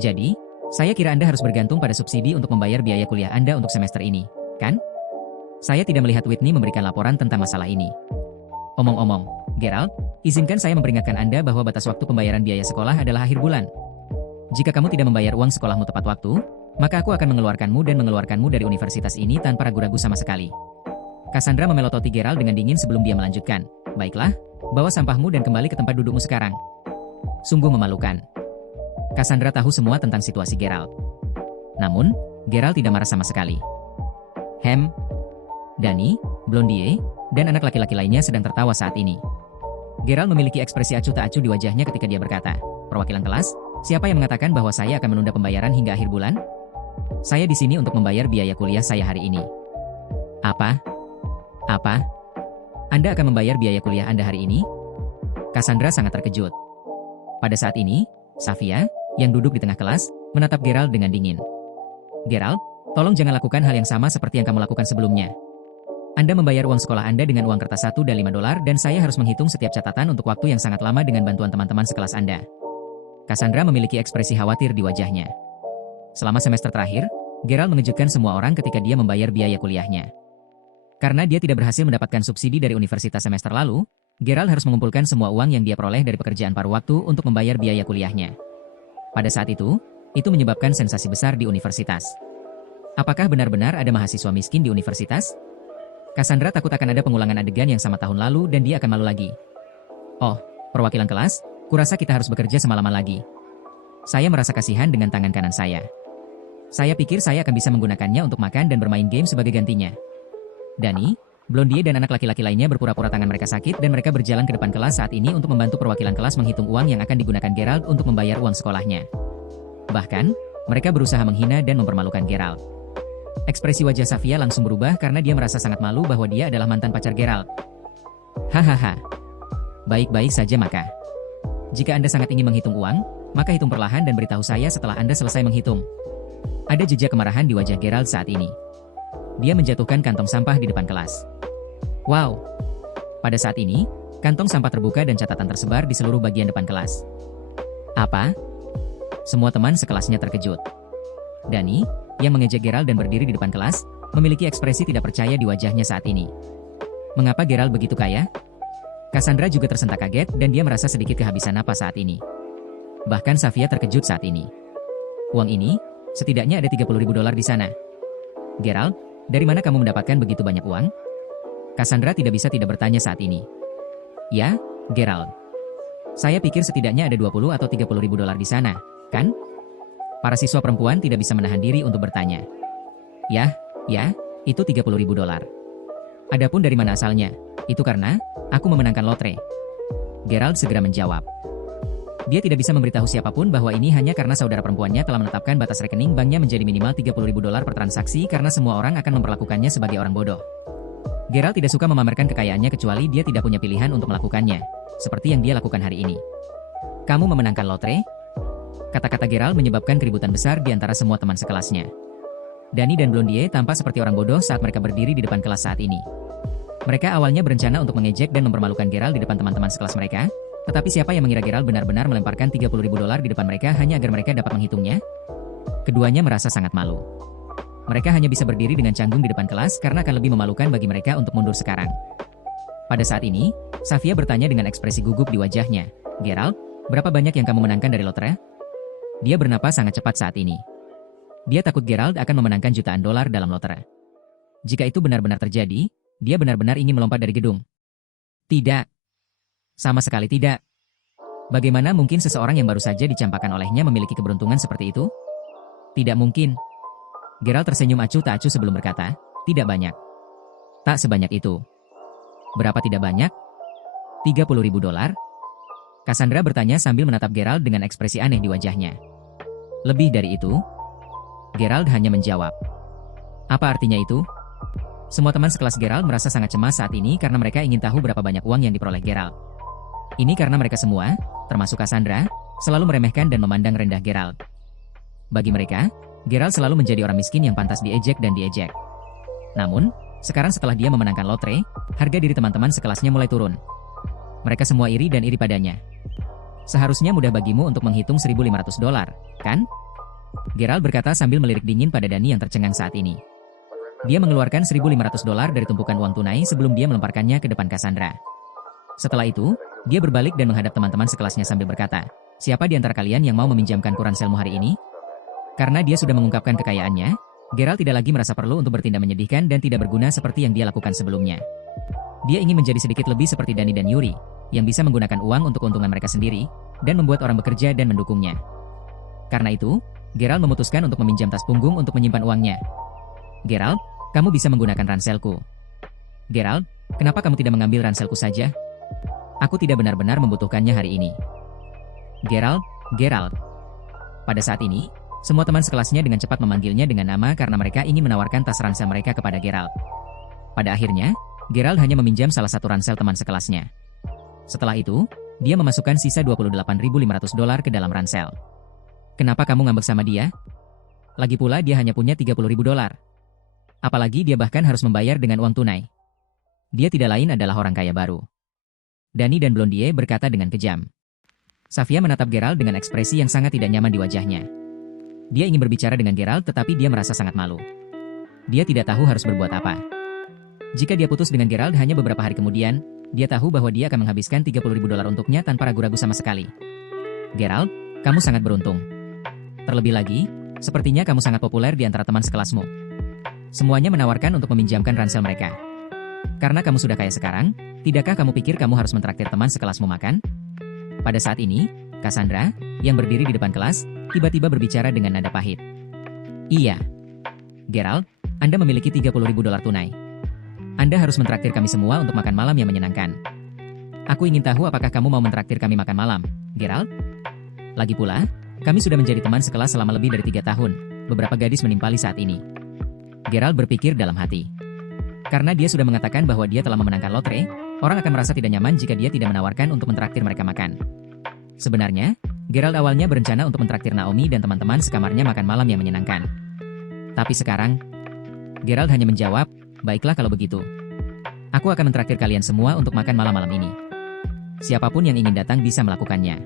Jadi, saya kira Anda harus bergantung pada subsidi untuk membayar biaya kuliah Anda untuk semester ini, kan? Saya tidak melihat Whitney memberikan laporan tentang masalah ini. Omong-omong, Gerald, izinkan saya memperingatkan Anda bahwa batas waktu pembayaran biaya sekolah adalah akhir bulan. Jika kamu tidak membayar uang sekolahmu tepat waktu, maka aku akan mengeluarkanmu dari universitas ini tanpa ragu-ragu sama sekali. Cassandra memelototi Gerald dengan dingin sebelum dia melanjutkan. Baiklah, bawa sampahmu dan kembali ke tempat dudukmu sekarang. Sungguh memalukan. Cassandra tahu semua tentang situasi Gerald. Namun, Gerald tidak marah sama sekali. Danny, Blondie, dan anak laki-laki lainnya sedang tertawa saat ini. Gerald memiliki ekspresi acuh tak acuh di wajahnya ketika dia berkata, "Perwakilan kelas, siapa yang mengatakan bahwa saya akan menunda pembayaran hingga akhir bulan? Saya di sini untuk membayar biaya kuliah saya hari ini." Apa? Anda akan membayar biaya kuliah Anda hari ini? Cassandra sangat terkejut. Pada saat ini, Safia, yang duduk di tengah kelas, menatap Gerald dengan dingin. "Gerald, tolong jangan lakukan hal yang sama seperti yang kamu lakukan sebelumnya. Anda membayar uang sekolah Anda dengan uang kertas $1 dan $5 dan saya harus menghitung setiap catatan untuk waktu yang sangat lama dengan bantuan teman-teman sekelas Anda." Cassandra memiliki ekspresi khawatir di wajahnya. Selama semester terakhir, Gerald mengejutkan semua orang ketika dia membayar biaya kuliahnya. Karena dia tidak berhasil mendapatkan subsidi dari universitas semester lalu, Gerald harus mengumpulkan semua uang yang dia peroleh dari pekerjaan paruh waktu untuk membayar biaya kuliahnya. Pada saat itu menyebabkan sensasi besar di universitas. Apakah benar-benar ada mahasiswa miskin di universitas? Cassandra takut akan ada pengulangan adegan yang sama tahun lalu dan dia akan malu lagi. "Oh, perwakilan kelas, kurasa kita harus bekerja semalaman lagi. Saya merasa kasihan dengan tangan kanan saya. Saya pikir saya akan bisa menggunakannya untuk makan dan bermain game sebagai gantinya." Danny, Blondie dan anak laki-laki lainnya berpura-pura tangan mereka sakit dan mereka berjalan ke depan kelas saat ini untuk membantu perwakilan kelas menghitung uang yang akan digunakan Gerald untuk membayar uang sekolahnya. Bahkan, mereka berusaha menghina dan mempermalukan Gerald. Ekspresi wajah Safia langsung berubah karena dia merasa sangat malu bahwa dia adalah mantan pacar Gerald. Hahaha. Baik-baik saja maka. Jika Anda sangat ingin menghitung uang, maka hitung perlahan dan beritahu saya setelah Anda selesai menghitung. Ada jejak kemarahan di wajah Gerald saat ini. Dia menjatuhkan kantong sampah di depan kelas. Wow. Pada saat ini, kantong sampah terbuka dan catatan tersebar di seluruh bagian depan kelas. Apa? Semua teman sekelasnya terkejut. Dani, yang mengejek Gerald dan berdiri di depan kelas, memiliki ekspresi tidak percaya di wajahnya saat ini. Mengapa Gerald begitu kaya? Cassandra juga tersentak kaget dan dia merasa sedikit kehabisan napas saat ini. Bahkan Safia terkejut saat ini. Uang ini, setidaknya ada $30.000 di sana. Gerald, dari mana kamu mendapatkan begitu banyak uang? Cassandra tidak bisa tidak bertanya saat ini. Ya, Gerald. Saya pikir setidaknya ada $20 atau $30.000 di sana, kan? Para siswa perempuan tidak bisa menahan diri untuk bertanya. Ya, itu $30.000. Adapun dari mana asalnya? Itu karena aku memenangkan lotre. Gerald segera menjawab. Dia tidak bisa memberitahu siapapun bahwa ini hanya karena saudara perempuannya telah menetapkan batas rekening banknya menjadi minimal $30.000 per transaksi karena semua orang akan memperlakukannya sebagai orang bodoh. Gerald tidak suka memamerkan kekayaannya kecuali dia tidak punya pilihan untuk melakukannya, seperti yang dia lakukan hari ini. Kamu memenangkan lotre? Kata-kata Gerald menyebabkan keributan besar di antara semua teman sekelasnya. Dani dan Blondie tampak seperti orang bodoh saat mereka berdiri di depan kelas saat ini. Mereka awalnya berencana untuk mengejek dan mempermalukan Gerald di depan teman-teman sekelas mereka, tetapi siapa yang mengira Gerald benar-benar melemparkan $30.000 di depan mereka hanya agar mereka dapat menghitungnya? Keduanya merasa sangat malu. Mereka hanya bisa berdiri dengan canggung di depan kelas karena akan lebih memalukan bagi mereka untuk mundur sekarang. Pada saat ini, Safia bertanya dengan ekspresi gugup di wajahnya. Gerald, berapa banyak yang kamu menangkan dari lotre? Dia bernapas sangat cepat saat ini. Dia takut Gerald akan memenangkan jutaan dolar dalam lotre. Jika itu benar-benar terjadi, dia benar-benar ingin melompat dari gedung. Tidak. Sama sekali tidak. Bagaimana mungkin seseorang yang baru saja dicampakkan olehnya memiliki keberuntungan seperti itu? Tidak mungkin. Gerald tersenyum acuh tak acuh sebelum berkata, tidak banyak. Tak sebanyak itu. Berapa tidak banyak? $30.000? Cassandra bertanya sambil menatap Gerald dengan ekspresi aneh di wajahnya. Lebih dari itu? Gerald hanya menjawab. Apa artinya itu? Semua teman sekelas Gerald merasa sangat cemas saat ini karena mereka ingin tahu berapa banyak uang yang diperoleh Gerald. Ini karena mereka semua, termasuk Cassandra, selalu meremehkan dan memandang rendah Gerald. Bagi mereka, Gerald selalu menjadi orang miskin yang pantas diejek dan diejek. Namun, sekarang setelah dia memenangkan lotre, harga diri teman-teman sekelasnya mulai turun. Mereka semua iri dan iri padanya. Seharusnya mudah bagimu untuk menghitung $1.500, kan? Gerald berkata sambil melirik dingin pada Dani yang tercengang saat ini. Dia mengeluarkan $1.500 dari tumpukan uang tunai sebelum dia melemparkannya ke depan Cassandra. Setelah itu, dia berbalik dan menghadap teman-teman sekelasnya sambil berkata, siapa di antara kalian yang mau meminjamkanku ranselmu hari ini? Karena dia sudah mengungkapkan kekayaannya, Gerald tidak lagi merasa perlu untuk bertindak menyedihkan dan tidak berguna seperti yang dia lakukan sebelumnya. Dia ingin menjadi sedikit lebih seperti Dani dan Yuri, yang bisa menggunakan uang untuk keuntungan mereka sendiri, dan membuat orang bekerja dan mendukungnya. Karena itu, Gerald memutuskan untuk meminjam tas punggung untuk menyimpan uangnya. Gerald, kamu bisa menggunakan ranselku. Gerald, kenapa kamu tidak mengambil ranselku saja? Aku tidak benar-benar membutuhkannya hari ini. Gerald. Pada saat ini, semua teman sekelasnya dengan cepat memanggilnya dengan nama karena mereka ingin menawarkan tas ransel mereka kepada Gerald. Pada akhirnya, Gerald hanya meminjam salah satu ransel teman sekelasnya. Setelah itu, dia memasukkan sisa $28.500 ke dalam ransel. Kenapa kamu ngambek sama dia? Lagi pula dia hanya punya $30.000. Apalagi dia bahkan harus membayar dengan uang tunai. Dia tidak lain adalah orang kaya baru. Dani dan Blondie berkata dengan kejam. Safia menatap Gerald dengan ekspresi yang sangat tidak nyaman di wajahnya. Dia ingin berbicara dengan Gerald tetapi dia merasa sangat malu. Dia tidak tahu harus berbuat apa. Jika dia putus dengan Gerald hanya beberapa hari kemudian, dia tahu bahwa dia akan menghabiskan $30.000 untuknya tanpa ragu-ragu sama sekali. Gerald, kamu sangat beruntung. Terlebih lagi, sepertinya kamu sangat populer di antara teman sekelasmu. Semuanya menawarkan untuk meminjamkan ransel mereka. Karena kamu sudah kaya sekarang, tidakkah kamu pikir kamu harus mentraktir teman sekelasmu makan? Pada saat ini, Cassandra, yang berdiri di depan kelas, tiba-tiba berbicara dengan nada pahit. Iya. Gerald, Anda memiliki $30.000 tunai. Anda harus mentraktir kami semua untuk makan malam yang menyenangkan. Aku ingin tahu apakah kamu mau mentraktir kami makan malam, Geralt? Lagi pula, kami sudah menjadi teman sekelas selama lebih dari 3 tahun. Beberapa gadis menimpali saat ini. Geralt berpikir dalam hati. Karena dia sudah mengatakan bahwa dia telah memenangkan lotre, orang akan merasa tidak nyaman jika dia tidak menawarkan untuk mentraktir mereka makan. Sebenarnya, Geralt awalnya berencana untuk mentraktir Naomi dan teman-teman sekamarnya makan malam yang menyenangkan. Tapi sekarang, Geralt hanya menjawab, baiklah kalau begitu. Aku akan mentraktir kalian semua untuk makan malam-malam ini. Siapapun yang ingin datang bisa melakukannya.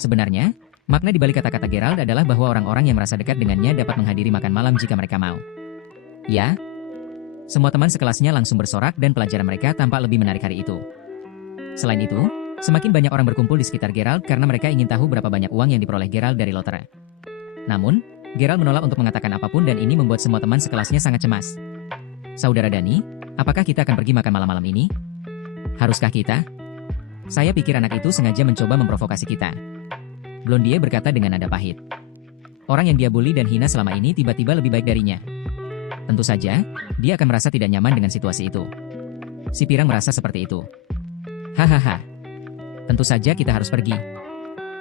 Sebenarnya, makna di balik kata-kata Geralt adalah bahwa orang-orang yang merasa dekat dengannya dapat menghadiri makan malam jika mereka mau. Ya, semua teman sekelasnya langsung bersorak dan pelajaran mereka tampak lebih menarik hari itu. Selain itu, semakin banyak orang berkumpul di sekitar Geralt karena mereka ingin tahu berapa banyak uang yang diperoleh Geralt dari lotre. Namun, Geralt menolak untuk mengatakan apapun dan ini membuat semua teman sekelasnya sangat cemas. Saudara Dani, apakah kita akan pergi makan malam-malam ini? Haruskah kita? Saya pikir anak itu sengaja mencoba memprovokasi kita. Blondie berkata dengan nada pahit. Orang yang dia bully dan hina selama ini tiba-tiba lebih baik darinya. Tentu saja, dia akan merasa tidak nyaman dengan situasi itu. Si Pirang merasa seperti itu. Hahaha. Tentu saja kita harus pergi.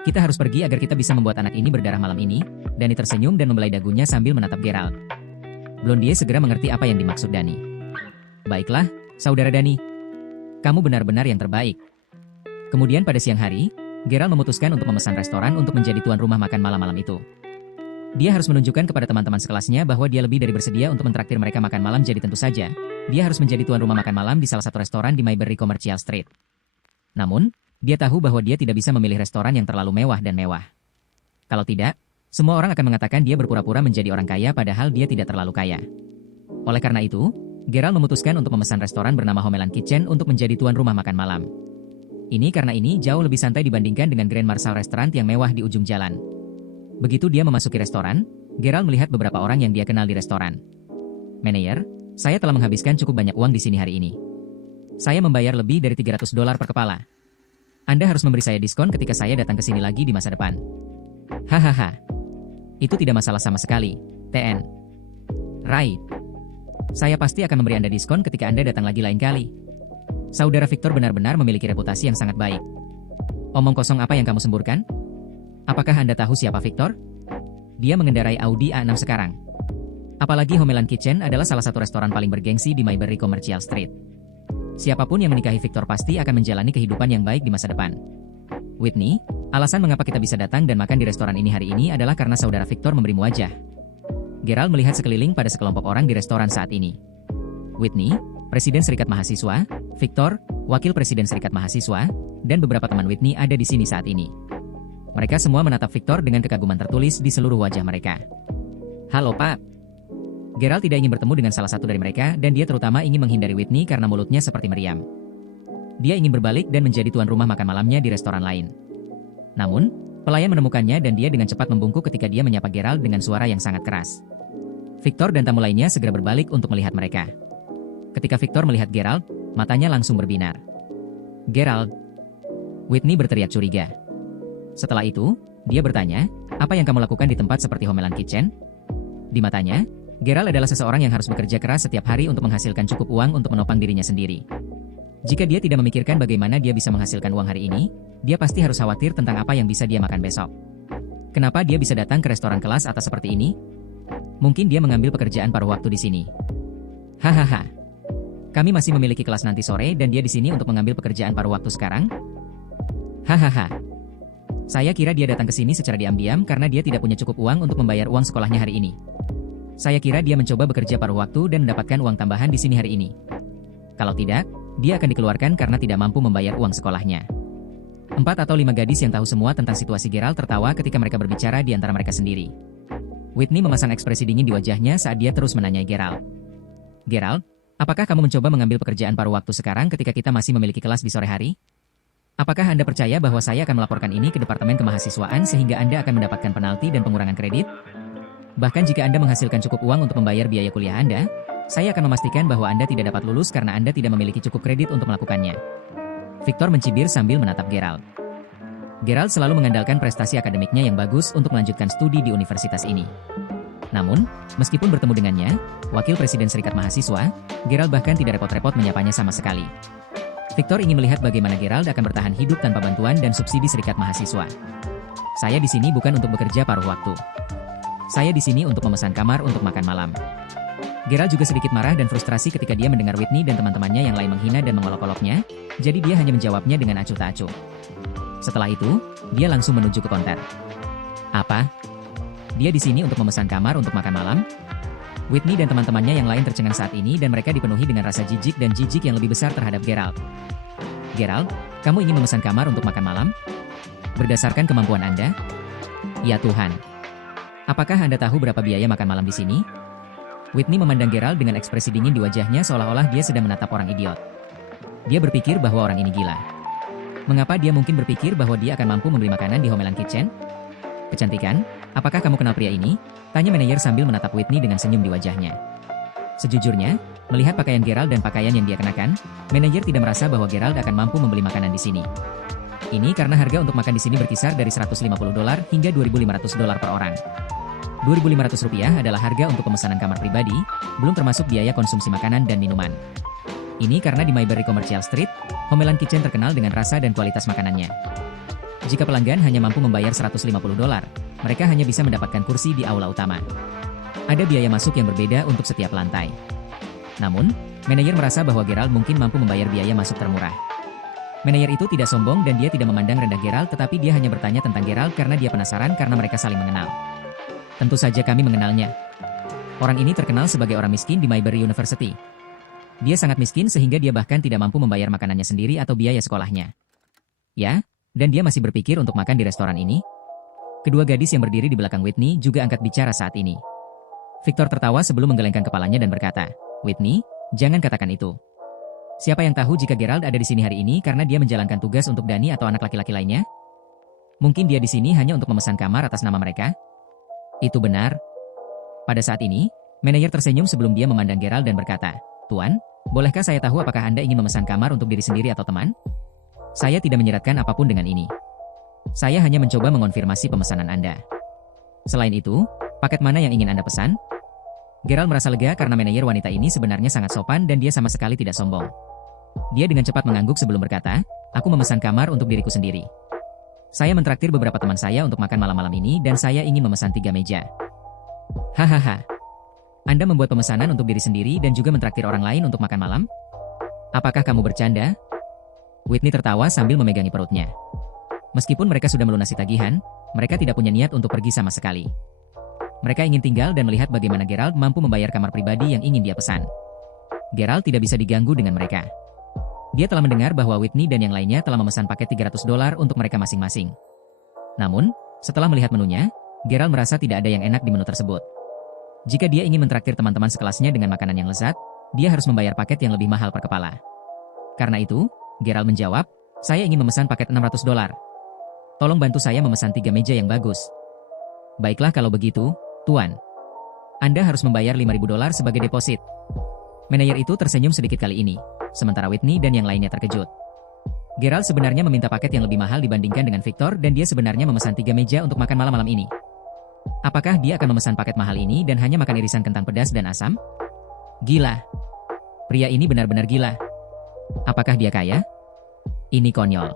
Kita harus pergi agar kita bisa membuat anak ini berdarah malam ini. Dani tersenyum dan membelai dagunya sambil menatap Geralt. Blondie segera mengerti apa yang dimaksud Dani. Baiklah, saudara Dani. Kamu benar-benar yang terbaik. Kemudian pada siang hari, Geralt memutuskan untuk memesan restoran untuk menjadi tuan rumah makan malam-malam itu. Dia harus menunjukkan kepada teman-teman sekelasnya bahwa dia lebih dari bersedia untuk mentraktir mereka makan malam, jadi tentu saja, dia harus menjadi tuan rumah makan malam di salah satu restoran di Mayberry Commercial Street. Namun, dia tahu bahwa dia tidak bisa memilih restoran yang terlalu mewah dan mewah. Kalau tidak, semua orang akan mengatakan dia berpura-pura menjadi orang kaya padahal dia tidak terlalu kaya. Oleh karena itu, Geralt memutuskan untuk memesan restoran bernama Homeland Kitchen untuk menjadi tuan rumah makan malam. Ini karena ini jauh lebih santai dibandingkan dengan Grand Marshal Restaurant yang mewah di ujung jalan. Begitu dia memasuki restoran, Geralt melihat beberapa orang yang dia kenal di restoran. Manajer, saya telah menghabiskan cukup banyak uang di sini hari ini. Saya membayar lebih dari $300 per kepala. Anda harus memberi saya diskon ketika saya datang ke sini lagi di masa depan. Hahaha. Itu tidak masalah sama sekali, TN. Right. Saya pasti akan memberi Anda diskon ketika Anda datang lagi lain kali. Saudara Victor benar-benar memiliki reputasi yang sangat baik. Omong kosong apa yang kamu semburkan? Apakah Anda tahu siapa Victor? Dia mengendarai Audi A6 sekarang. Apalagi Homeland Kitchen adalah salah satu restoran paling bergengsi di Mayberry Commercial Street. Siapapun yang menikahi Victor pasti akan menjalani kehidupan yang baik di masa depan. Whitney, alasan mengapa kita bisa datang dan makan di restoran ini hari ini adalah karena saudara Victor memberimu wajah. Geralt melihat sekeliling pada sekelompok orang di restoran saat ini. Whitney, Presiden Serikat Mahasiswa, Victor, Wakil Presiden Serikat Mahasiswa, dan beberapa teman Whitney ada di sini saat ini. Mereka semua menatap Victor dengan kekaguman tertulis di seluruh wajah mereka. Halo Pak. Geralt tidak ingin bertemu dengan salah satu dari mereka dan dia terutama ingin menghindari Whitney karena mulutnya seperti meriam. Dia ingin berbalik dan menjadi tuan rumah makan malamnya di restoran lain. Namun, pelayan menemukannya dan dia dengan cepat membungkuk ketika dia menyapa Geralt dengan suara yang sangat keras. Victor dan tamu lainnya segera berbalik untuk melihat mereka. Ketika Victor melihat Geralt, matanya langsung berbinar. Geralt. Whitney berteriak curiga. Setelah itu, dia bertanya, apa yang kamu lakukan di tempat seperti Homeland Kitchen? Di matanya, Geralt adalah seseorang yang harus bekerja keras setiap hari untuk menghasilkan cukup uang untuk menopang dirinya sendiri. Jika dia tidak memikirkan bagaimana dia bisa menghasilkan uang hari ini, dia pasti harus khawatir tentang apa yang bisa dia makan besok. Kenapa dia bisa datang ke restoran kelas atas seperti ini? Mungkin dia mengambil pekerjaan paruh waktu di sini. Hahaha. Kami masih memiliki kelas nanti sore dan dia di sini untuk mengambil pekerjaan paruh waktu sekarang? Hahaha. Saya kira dia datang ke sini secara diam-diam karena dia tidak punya cukup uang untuk membayar uang sekolahnya hari ini. Saya kira dia mencoba bekerja paruh waktu dan mendapatkan uang tambahan di sini hari ini. Kalau tidak, dia akan dikeluarkan karena tidak mampu membayar uang sekolahnya. 4 atau 5 gadis yang tahu semua tentang situasi Geralt tertawa ketika mereka berbicara di antara mereka sendiri. Whitney memasang ekspresi dingin di wajahnya saat dia terus menanyai Geralt. Geralt, apakah kamu mencoba mengambil pekerjaan paruh waktu sekarang ketika kita masih memiliki kelas di sore hari? Apakah Anda percaya bahwa saya akan melaporkan ini ke Departemen Kemahasiswaan sehingga Anda akan mendapatkan penalti dan pengurangan kredit? Bahkan jika Anda menghasilkan cukup uang untuk membayar biaya kuliah Anda, saya akan memastikan bahwa Anda tidak dapat lulus karena Anda tidak memiliki cukup kredit untuk melakukannya. Victor mencibir sambil menatap Geralt. Geralt selalu mengandalkan prestasi akademiknya yang bagus untuk melanjutkan studi di universitas ini. Namun, meskipun bertemu dengannya, Wakil Presiden Serikat Mahasiswa, Gerald bahkan tidak repot-repot menyapanya sama sekali. Victor ingin melihat bagaimana Gerald akan bertahan hidup tanpa bantuan dan subsidi Serikat Mahasiswa. Saya di sini bukan untuk bekerja paruh waktu. Saya di sini untuk memesan kamar untuk makan malam. Gerald juga sedikit marah dan frustrasi ketika dia mendengar Whitney dan teman-temannya yang lain menghina dan mengolok-oloknya, jadi dia hanya menjawabnya dengan acuh tak acuh. Setelah itu, dia langsung menuju ke konter. Apa? Dia di sini untuk memesan kamar untuk makan malam? Whitney dan teman-temannya yang lain tercengang saat ini dan mereka dipenuhi dengan rasa jijik dan jijik yang lebih besar terhadap Gerald. Gerald, kamu ingin memesan kamar untuk makan malam? Berdasarkan kemampuan Anda? Ya Tuhan. Apakah Anda tahu berapa biaya makan malam di sini? Whitney memandang Gerald dengan ekspresi dingin di wajahnya seolah-olah dia sedang menatap orang idiot. Dia berpikir bahwa orang ini gila. Mengapa dia mungkin berpikir bahwa dia akan mampu membeli makanan di Homeland Kitchen? Kecantikan, apakah kamu kenal pria ini? Tanya manajer sambil menatap Whitney dengan senyum di wajahnya. Sejujurnya, melihat pakaian Gerald dan pakaian yang dia kenakan, manajer tidak merasa bahwa Gerald akan mampu membeli makanan di sini. Ini karena harga untuk makan di sini berkisar dari $150 hingga $2.500 per orang. $2.500 adalah harga untuk pemesanan kamar pribadi, belum termasuk biaya konsumsi makanan dan minuman. Ini karena di Mayberry Commercial Street, Homeland Kitchen terkenal dengan rasa dan kualitas makanannya. Jika pelanggan hanya mampu membayar $150, mereka hanya bisa mendapatkan kursi di aula utama. Ada biaya masuk yang berbeda untuk setiap lantai. Namun, manajer merasa bahwa Gerald mungkin mampu membayar biaya masuk termurah. Manajer itu tidak sombong dan dia tidak memandang rendah Gerald, tetapi dia hanya bertanya tentang Gerald karena dia penasaran karena mereka saling mengenal. Tentu saja kami mengenalnya. Orang ini terkenal sebagai orang miskin di Mayberry University. Dia sangat miskin sehingga dia bahkan tidak mampu membayar makanannya sendiri atau biaya sekolahnya. Ya? Dan dia masih berpikir untuk makan di restoran ini? Kedua gadis yang berdiri di belakang Whitney juga angkat bicara saat ini. Victor tertawa sebelum menggelengkan kepalanya dan berkata, Whitney, jangan katakan itu. Siapa yang tahu jika Gerald ada di sini hari ini karena dia menjalankan tugas untuk Danny atau anak laki-laki lainnya? Mungkin dia di sini hanya untuk memesan kamar atas nama mereka? Itu benar. Pada saat ini, manajer tersenyum sebelum dia memandang Gerald dan berkata, Tuan, bolehkah saya tahu apakah Anda ingin memesan kamar untuk diri sendiri atau teman? Saya tidak menyeratkan apapun dengan ini. Saya hanya mencoba mengonfirmasi pemesanan Anda. Selain itu, paket mana yang ingin Anda pesan? Gerald merasa lega karena manajer wanita ini sebenarnya sangat sopan dan dia sama sekali tidak sombong. Dia dengan cepat mengangguk sebelum berkata, aku memesan kamar untuk diriku sendiri. Saya mentraktir beberapa teman saya untuk makan malam-malam ini dan saya ingin memesan 3 meja. Hahaha. Anda membuat pemesanan untuk diri sendiri dan juga mentraktir orang lain untuk makan malam? Apakah kamu bercanda? Whitney tertawa sambil memegangi perutnya. Meskipun mereka sudah melunasi tagihan, mereka tidak punya niat untuk pergi sama sekali. Mereka ingin tinggal dan melihat bagaimana Gerald mampu membayar kamar pribadi yang ingin dia pesan. Gerald tidak bisa diganggu dengan mereka. Dia telah mendengar bahwa Whitney dan yang lainnya telah memesan paket $300 untuk mereka masing-masing. Namun, setelah melihat menunya, Gerald merasa tidak ada yang enak di menu tersebut. Jika dia ingin mentraktir teman-teman sekelasnya dengan makanan yang lezat, dia harus membayar paket yang lebih mahal per kepala. Karena itu, Gerald menjawab, saya ingin memesan paket $600. Tolong bantu saya memesan 3 meja yang bagus. Baiklah kalau begitu, Tuan. Anda harus membayar $5.000 sebagai deposit. Manajer itu tersenyum sedikit kali ini, sementara Whitney dan yang lainnya terkejut. Gerald sebenarnya meminta paket yang lebih mahal dibandingkan dengan Victor dan dia sebenarnya memesan 3 meja untuk makan malam-malam ini. Apakah dia akan memesan paket mahal ini dan hanya makan irisan kentang pedas dan asam? Gila. Pria ini benar-benar gila. Apakah dia kaya? Ini konyol.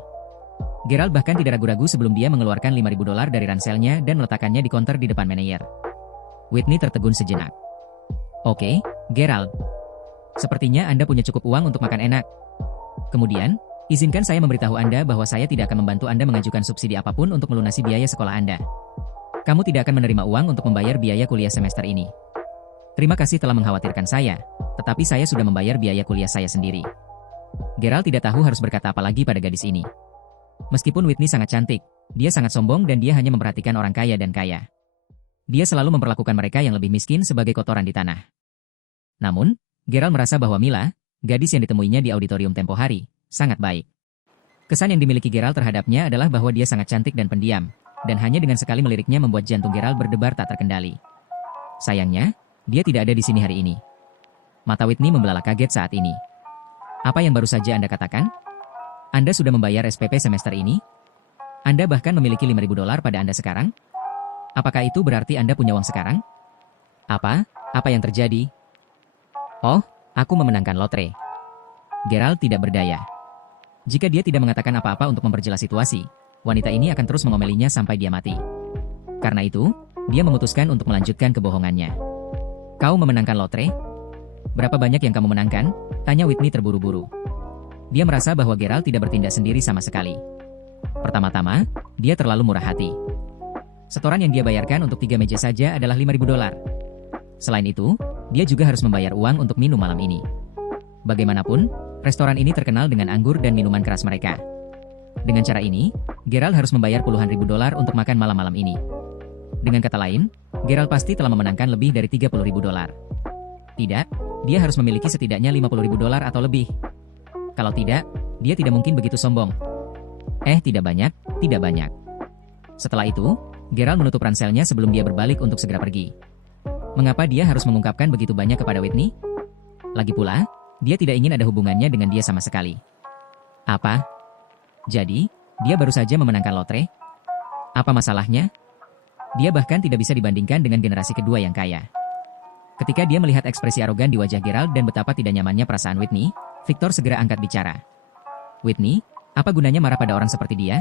Gerald bahkan tidak ragu-ragu sebelum dia mengeluarkan $5.000 dari ranselnya dan meletakkannya di konter di depan manajer. Whitney tertegun sejenak. Oke, Gerald. Sepertinya Anda punya cukup uang untuk makan enak. Kemudian, izinkan saya memberitahu Anda bahwa saya tidak akan membantu Anda mengajukan subsidi apapun untuk melunasi biaya sekolah Anda. Kamu tidak akan menerima uang untuk membayar biaya kuliah semester ini. Terima kasih telah mengkhawatirkan saya, tetapi saya sudah membayar biaya kuliah saya sendiri. Gerald tidak tahu harus berkata apa lagi pada gadis ini. Meskipun Whitney sangat cantik, dia sangat sombong dan dia hanya memperhatikan orang kaya dan kaya. Dia selalu memperlakukan mereka yang lebih miskin sebagai kotoran di tanah. Namun, Gerald merasa bahwa Mila, gadis yang ditemuinya di auditorium tempo hari, sangat baik. Kesan yang dimiliki Gerald terhadapnya adalah bahwa dia sangat cantik dan pendiam, dan hanya dengan sekali meliriknya membuat jantung Gerald berdebar tak terkendali. Sayangnya, dia tidak ada di sini hari ini. Mata Whitney membelalak kaget saat ini. Apa yang baru saja Anda katakan? Anda sudah membayar SPP semester ini? Anda bahkan memiliki $5.000 pada Anda sekarang? Apakah itu berarti Anda punya uang sekarang? Apa? Apa yang terjadi? Oh, aku memenangkan lotre. Gerald tidak berdaya. Jika dia tidak mengatakan apa-apa untuk memperjelas situasi, wanita ini akan terus mengomelinya sampai dia mati. Karena itu, dia memutuskan untuk melanjutkan kebohongannya. Kau memenangkan lotre? Berapa banyak yang kamu menangkan? Tanya Whitney terburu-buru. Dia merasa bahwa Gerald tidak bertindak sendiri sama sekali. Pertama-tama, dia terlalu murah hati. Setoran yang dia bayarkan untuk 3 meja saja adalah $5.000. Selain itu, dia juga harus membayar uang untuk minum malam ini. Bagaimanapun, restoran ini terkenal dengan anggur dan minuman keras mereka. Dengan cara ini, Gerald harus membayar puluhan ribu dolar untuk makan malam-malam ini. Dengan kata lain, Gerald pasti telah memenangkan lebih dari $30.000. Tidak, dia harus memiliki setidaknya $50.000 atau lebih. Kalau tidak, dia tidak mungkin begitu sombong. Tidak banyak, tidak banyak. Setelah itu, Gerald menutup ranselnya sebelum dia berbalik untuk segera pergi. Mengapa dia harus mengungkapkan begitu banyak kepada Whitney? Lagi pula, dia tidak ingin ada hubungannya dengan dia sama sekali. Apa? Jadi, dia baru saja memenangkan lotre? Apa masalahnya? Dia bahkan tidak bisa dibandingkan dengan generasi kedua yang kaya. Ketika dia melihat ekspresi arogan di wajah Gerald dan betapa tidak nyamannya perasaan Whitney, Victor segera angkat bicara. Whitney, apa gunanya marah pada orang seperti dia?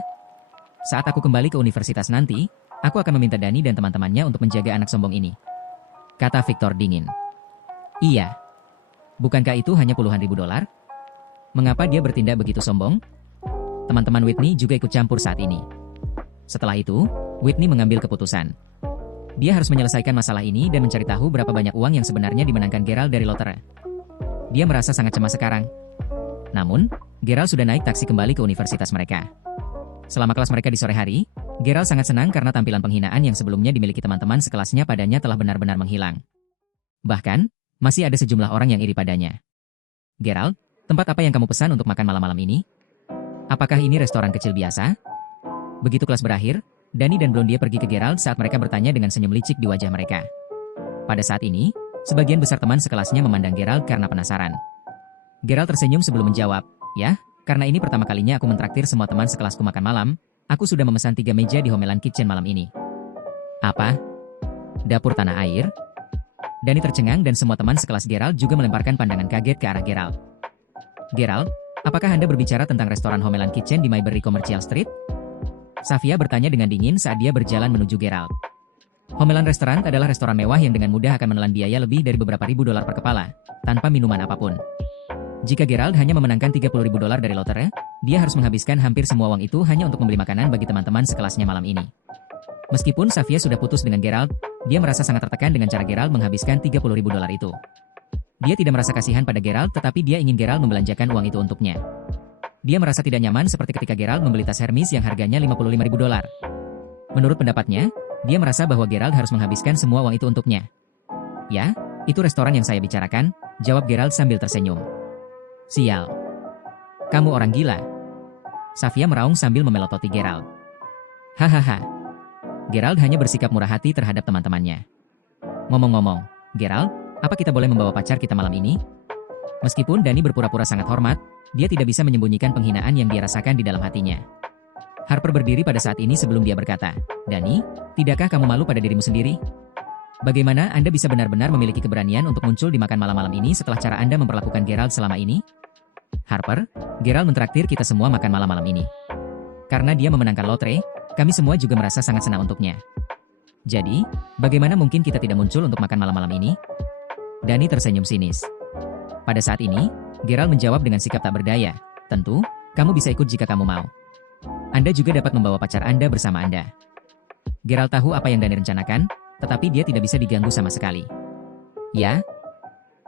Saat aku kembali ke universitas nanti, aku akan meminta Danny dan teman-temannya untuk menjaga anak sombong ini. Kata Victor dingin. Iya. Bukankah itu hanya puluhan ribu dolar? Mengapa dia bertindak begitu sombong? Teman-teman Whitney juga ikut campur saat ini. Setelah itu, Whitney mengambil keputusan. Dia harus menyelesaikan masalah ini dan mencari tahu berapa banyak uang yang sebenarnya dimenangkan Gerald dari lotre. Dia merasa sangat cemas sekarang. Namun, Gerald sudah naik taksi kembali ke universitas mereka. Selama kelas mereka di sore hari, Gerald sangat senang karena tampilan penghinaan yang sebelumnya dimiliki teman-teman sekelasnya padanya telah benar-benar menghilang. Bahkan, masih ada sejumlah orang yang iri padanya. Gerald, tempat apa yang kamu pesan untuk makan malam-malam ini? Apakah ini restoran kecil biasa? Begitu kelas berakhir, Danny dan Blondie pergi ke Gerald saat mereka bertanya dengan senyum licik di wajah mereka. Pada saat ini, sebagian besar teman sekelasnya memandang Gerald karena penasaran. Gerald tersenyum sebelum menjawab, "Ya, karena ini pertama kalinya aku mentraktir semua teman sekelasku makan malam, aku sudah memesan 3 meja di Homeland Kitchen malam ini." Apa? Dapur tanah air? Danny tercengang dan semua teman sekelas Gerald juga melemparkan pandangan kaget ke arah Gerald. Gerald, apakah Anda berbicara tentang restoran Homeland Kitchen di Mayberry Commercial Street? Safia bertanya dengan dingin saat dia berjalan menuju Gerald. Homeland Restaurant adalah restoran mewah yang dengan mudah akan menelan biaya lebih dari beberapa ribu dolar per kepala, tanpa minuman apapun. Jika Gerald hanya memenangkan $30.000 dari lotre, dia harus menghabiskan hampir semua uang itu hanya untuk membeli makanan bagi teman-teman sekelasnya malam ini. Meskipun Safia sudah putus dengan Gerald, dia merasa sangat tertekan dengan cara Gerald menghabiskan $30.000 itu. Dia tidak merasa kasihan pada Gerald, tetapi dia ingin Gerald membelanjakan uang itu untuknya. Dia merasa tidak nyaman seperti ketika Gerald membeli tas Hermes yang harganya $55.000. Menurut pendapatnya, dia merasa bahwa Gerald harus menghabiskan semua uang itu untuknya. Ya, itu restoran yang saya bicarakan, jawab Gerald sambil tersenyum. Sial. Kamu orang gila. Safia meraung sambil memelototi Gerald. Hahaha. Gerald hanya bersikap murah hati terhadap teman-temannya. Ngomong-ngomong, Gerald, apa kita boleh membawa pacar kita malam ini? Meskipun Danny berpura-pura sangat hormat, dia tidak bisa menyembunyikan penghinaan yang dia rasakan di dalam hatinya. Harper berdiri pada saat ini sebelum dia berkata, Danny, tidakkah kamu malu pada dirimu sendiri? Bagaimana Anda bisa benar-benar memiliki keberanian untuk muncul di makan malam-malam ini setelah cara Anda memperlakukan Gerald selama ini? Harper, Gerald mentraktir kita semua makan malam-malam ini. Karena dia memenangkan lotre, kami semua juga merasa sangat senang untuknya. Jadi, bagaimana mungkin kita tidak muncul untuk makan malam-malam ini? Danny tersenyum sinis. Pada saat ini, Gerald menjawab dengan sikap tak berdaya. Tentu, kamu bisa ikut jika kamu mau. Anda juga dapat membawa pacar Anda bersama Anda. Gerald tahu apa yang Danny rencanakan, tetapi dia tidak bisa diganggu sama sekali. Ya,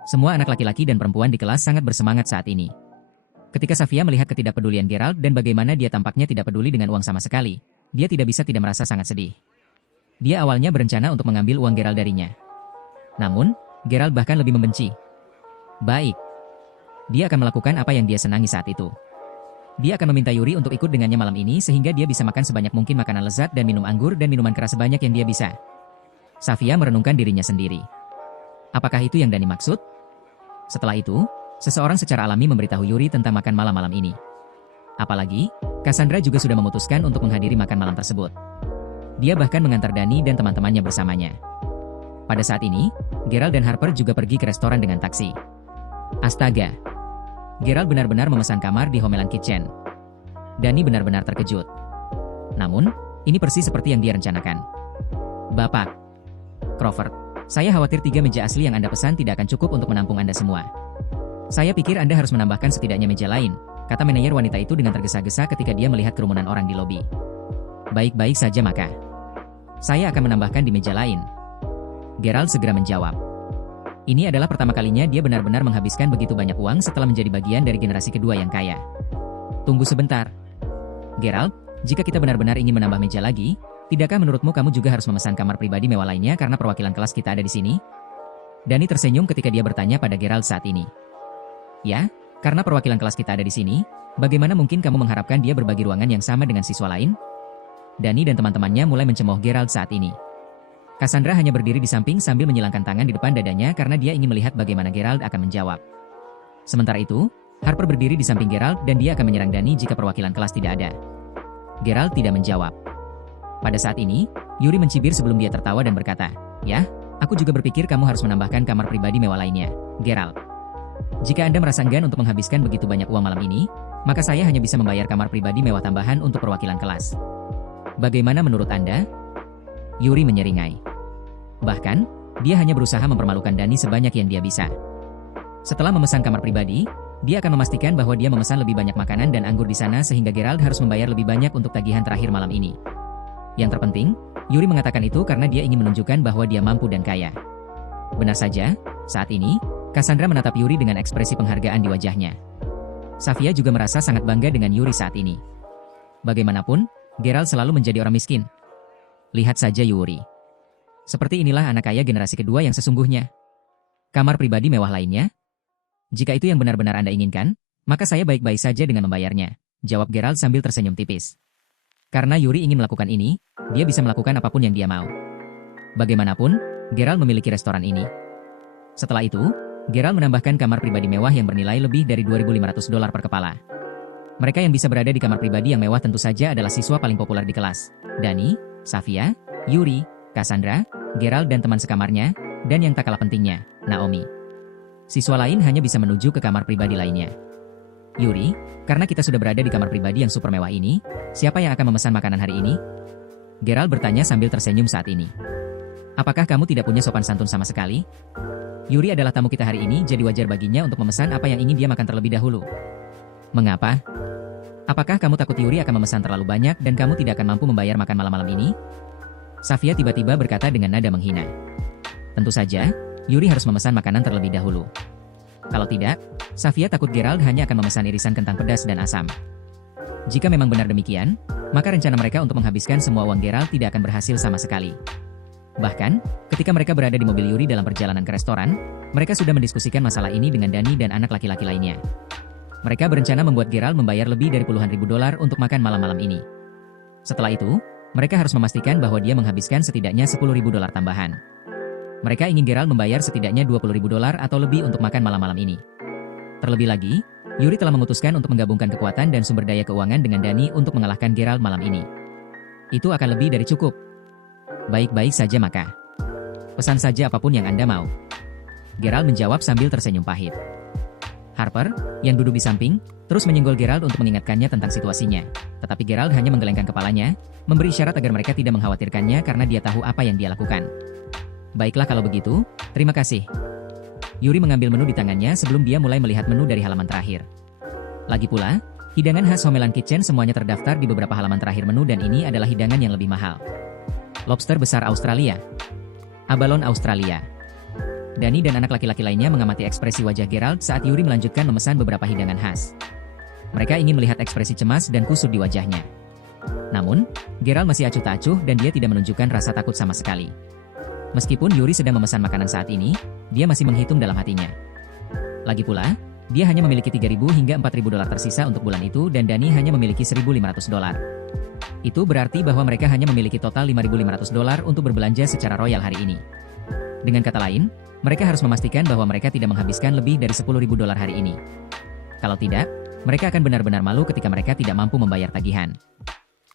semua anak laki-laki dan perempuan di kelas sangat bersemangat saat ini. Ketika Safia melihat ketidakpedulian Gerald dan bagaimana dia tampaknya tidak peduli dengan uang sama sekali, dia tidak bisa tidak merasa sangat sedih. Dia awalnya berencana untuk mengambil uang Gerald darinya. Namun, Gerald bahkan lebih membenci. Baik. Dia akan melakukan apa yang dia senangi saat itu. Dia akan meminta Yuri untuk ikut dengannya malam ini sehingga dia bisa makan sebanyak mungkin makanan lezat dan minum anggur dan minuman keras sebanyak yang dia bisa. Safia merenungkan dirinya sendiri. Apakah itu yang Danny maksud? Setelah itu, seseorang secara alami memberitahu Yuri tentang makan malam-malam ini. Apalagi, Cassandra juga sudah memutuskan untuk menghadiri makan malam tersebut. Dia bahkan mengantar Danny dan teman-temannya bersamanya. Pada saat ini, Gerald dan Harper juga pergi ke restoran dengan taksi. Astaga! Gerald benar-benar memesan kamar di Homeland Kitchen. Danny benar-benar terkejut. Namun, ini persis seperti yang dia rencanakan. Bapak Crawford, saya khawatir 3 meja asli yang Anda pesan tidak akan cukup untuk menampung Anda semua. Saya pikir Anda harus menambahkan setidaknya meja lain, kata manajer wanita itu dengan tergesa-gesa ketika dia melihat kerumunan orang di lobi. Baik-baik saja maka. Saya akan menambahkan di meja lain. Gerald segera menjawab. Ini adalah pertama kalinya dia benar-benar menghabiskan begitu banyak uang setelah menjadi bagian dari generasi kedua yang kaya. Tunggu sebentar. Gerald, jika kita benar-benar ingin menambah meja lagi, tidakkah menurutmu kamu juga harus memesan kamar pribadi mewah lainnya karena perwakilan kelas kita ada di sini? Danny tersenyum ketika dia bertanya pada Gerald saat ini. Ya, karena perwakilan kelas kita ada di sini, bagaimana mungkin kamu mengharapkan dia berbagi ruangan yang sama dengan siswa lain? Danny dan teman-temannya mulai mencemooh Gerald saat ini. Cassandra hanya berdiri di samping sambil menyilangkan tangan di depan dadanya karena dia ingin melihat bagaimana Gerald akan menjawab. Sementara itu, Harper berdiri di samping Gerald dan dia akan menyerang Danny jika perwakilan kelas tidak ada. Gerald tidak menjawab. Pada saat ini, Yuri mencibir sebelum dia tertawa dan berkata, "Ya, aku juga berpikir kamu harus menambahkan kamar pribadi mewah lainnya, Gerald. Jika Anda merasa enggan untuk menghabiskan begitu banyak uang malam ini, maka saya hanya bisa membayar kamar pribadi mewah tambahan untuk perwakilan kelas. Bagaimana menurut Anda?" Yuri menyeringai. Bahkan, dia hanya berusaha mempermalukan Danny sebanyak yang dia bisa. Setelah memesan kamar pribadi, dia akan memastikan bahwa dia memesan lebih banyak makanan dan anggur di sana sehingga Gerald harus membayar lebih banyak untuk tagihan terakhir malam ini. Yang terpenting, Yuri mengatakan itu karena dia ingin menunjukkan bahwa dia mampu dan kaya. Benar saja, saat ini, Cassandra menatap Yuri dengan ekspresi penghargaan di wajahnya. Safia juga merasa sangat bangga dengan Yuri saat ini. Bagaimanapun, Gerald selalu menjadi orang miskin. Lihat saja Yuri. Seperti inilah anak kaya generasi kedua yang sesungguhnya. Kamar pribadi mewah lainnya? Jika itu yang benar-benar Anda inginkan, maka saya baik-baik saja dengan membayarnya, jawab Gerald sambil tersenyum tipis. Karena Yuri ingin melakukan ini, dia bisa melakukan apapun yang dia mau. Bagaimanapun, Gerald memiliki restoran ini. Setelah itu, Gerald menambahkan kamar pribadi mewah yang bernilai lebih dari $2.500 per kepala. Mereka yang bisa berada di kamar pribadi yang mewah tentu saja adalah siswa paling populer di kelas. Danny, Safia, Yuri, Cassandra, Gerald dan teman sekamarnya, dan yang tak kalah pentingnya, Naomi. Siswa lain hanya bisa menuju ke kamar pribadi lainnya. Yuri, karena kita sudah berada di kamar pribadi yang super mewah ini, siapa yang akan memesan makanan hari ini? Gerald bertanya sambil tersenyum saat ini. Apakah kamu tidak punya sopan santun sama sekali? Yuri adalah tamu kita hari ini, jadi wajar baginya untuk memesan apa yang ingin dia makan terlebih dahulu. Mengapa? Apakah kamu takut Yuri akan memesan terlalu banyak dan kamu tidak akan mampu membayar makan malam-malam ini? Safia tiba-tiba berkata dengan nada menghina. Tentu saja, Yuri harus memesan makanan terlebih dahulu. Kalau tidak, Safia takut Gerald hanya akan memesan irisan kentang pedas dan asam. Jika memang benar demikian, maka rencana mereka untuk menghabiskan semua uang Gerald tidak akan berhasil sama sekali. Bahkan, ketika mereka berada di mobil Yuri dalam perjalanan ke restoran, mereka sudah mendiskusikan masalah ini dengan Danny dan anak laki-laki lainnya. Mereka berencana membuat Gerald membayar lebih dari puluhan ribu dolar untuk makan malam-malam ini. Setelah itu, mereka harus memastikan bahwa dia menghabiskan setidaknya $10.000 tambahan. Mereka ingin Gerald membayar setidaknya $20.000 atau lebih untuk makan malam-malam ini. Terlebih lagi, Yuri telah memutuskan untuk menggabungkan kekuatan dan sumber daya keuangan dengan Danny untuk mengalahkan Gerald malam ini. Itu akan lebih dari cukup. Baik-baik saja maka. Pesan saja apapun yang Anda mau. Gerald menjawab sambil tersenyum pahit. Harper, yang duduk di samping, terus menyenggol Gerald untuk mengingatkannya tentang situasinya. Tetapi Gerald hanya menggelengkan kepalanya, memberi isyarat agar mereka tidak mengkhawatirkannya karena dia tahu apa yang dia lakukan. Baiklah kalau begitu, terima kasih. Yuri mengambil menu di tangannya sebelum dia mulai melihat menu dari halaman terakhir. Lagi pula, hidangan khas Homeland Kitchen semuanya terdaftar di beberapa halaman terakhir menu dan ini adalah hidangan yang lebih mahal. Lobster besar Australia. Abalone Australia. Danny dan anak laki-laki lainnya mengamati ekspresi wajah Gerald saat Yuri melanjutkan memesan beberapa hidangan khas. Mereka ingin melihat ekspresi cemas dan kusut di wajahnya. Namun, Gerald masih acuh tak acuh dan dia tidak menunjukkan rasa takut sama sekali. Meskipun Yuri sedang memesan makanan saat ini, dia masih menghitung dalam hatinya. Lagi pula, dia hanya memiliki $3.000 hingga $4.000 tersisa untuk bulan itu dan Danny hanya memiliki $1.500. Itu berarti bahwa mereka hanya memiliki total $5.500 untuk berbelanja secara royal hari ini. Dengan kata lain, mereka harus memastikan bahwa mereka tidak menghabiskan lebih dari $10.000 hari ini. Kalau tidak, mereka akan benar-benar malu ketika mereka tidak mampu membayar tagihan.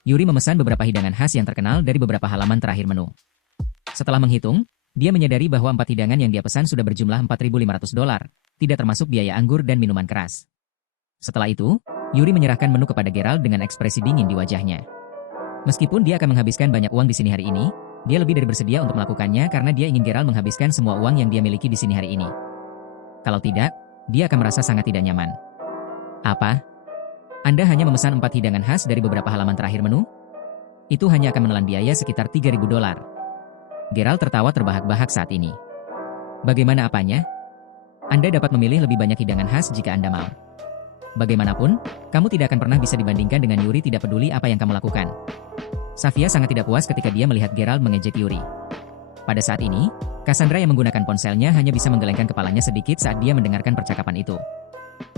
Yuri memesan beberapa hidangan khas yang terkenal dari beberapa halaman terakhir menu. Setelah menghitung, Dia menyadari bahwa 4 hidangan yang dia pesan sudah berjumlah $4.500, tidak termasuk biaya anggur dan minuman keras. Setelah itu, Yuri menyerahkan menu kepada Gerald dengan ekspresi dingin di wajahnya. Meskipun dia akan menghabiskan banyak uang di sini hari ini, dia lebih dari bersedia untuk melakukannya karena dia ingin Gerald menghabiskan semua uang yang dia miliki di sini hari ini. Kalau tidak, dia akan merasa sangat tidak nyaman. Apa? Anda hanya memesan 4 hidangan khas dari beberapa halaman terakhir menu? Itu hanya akan menelan biaya sekitar $3.000. Gerald tertawa terbahak-bahak saat ini. Bagaimana apanya? Anda dapat memilih lebih banyak hidangan khas jika Anda mau. Bagaimanapun, kamu tidak akan pernah bisa dibandingkan dengan Yuri, tidak peduli apa yang kamu lakukan. Safia sangat tidak puas ketika dia melihat Gerald mengejek Yuri. Pada saat ini, Cassandra yang menggunakan ponselnya hanya bisa menggelengkan kepalanya sedikit saat dia mendengarkan percakapan itu.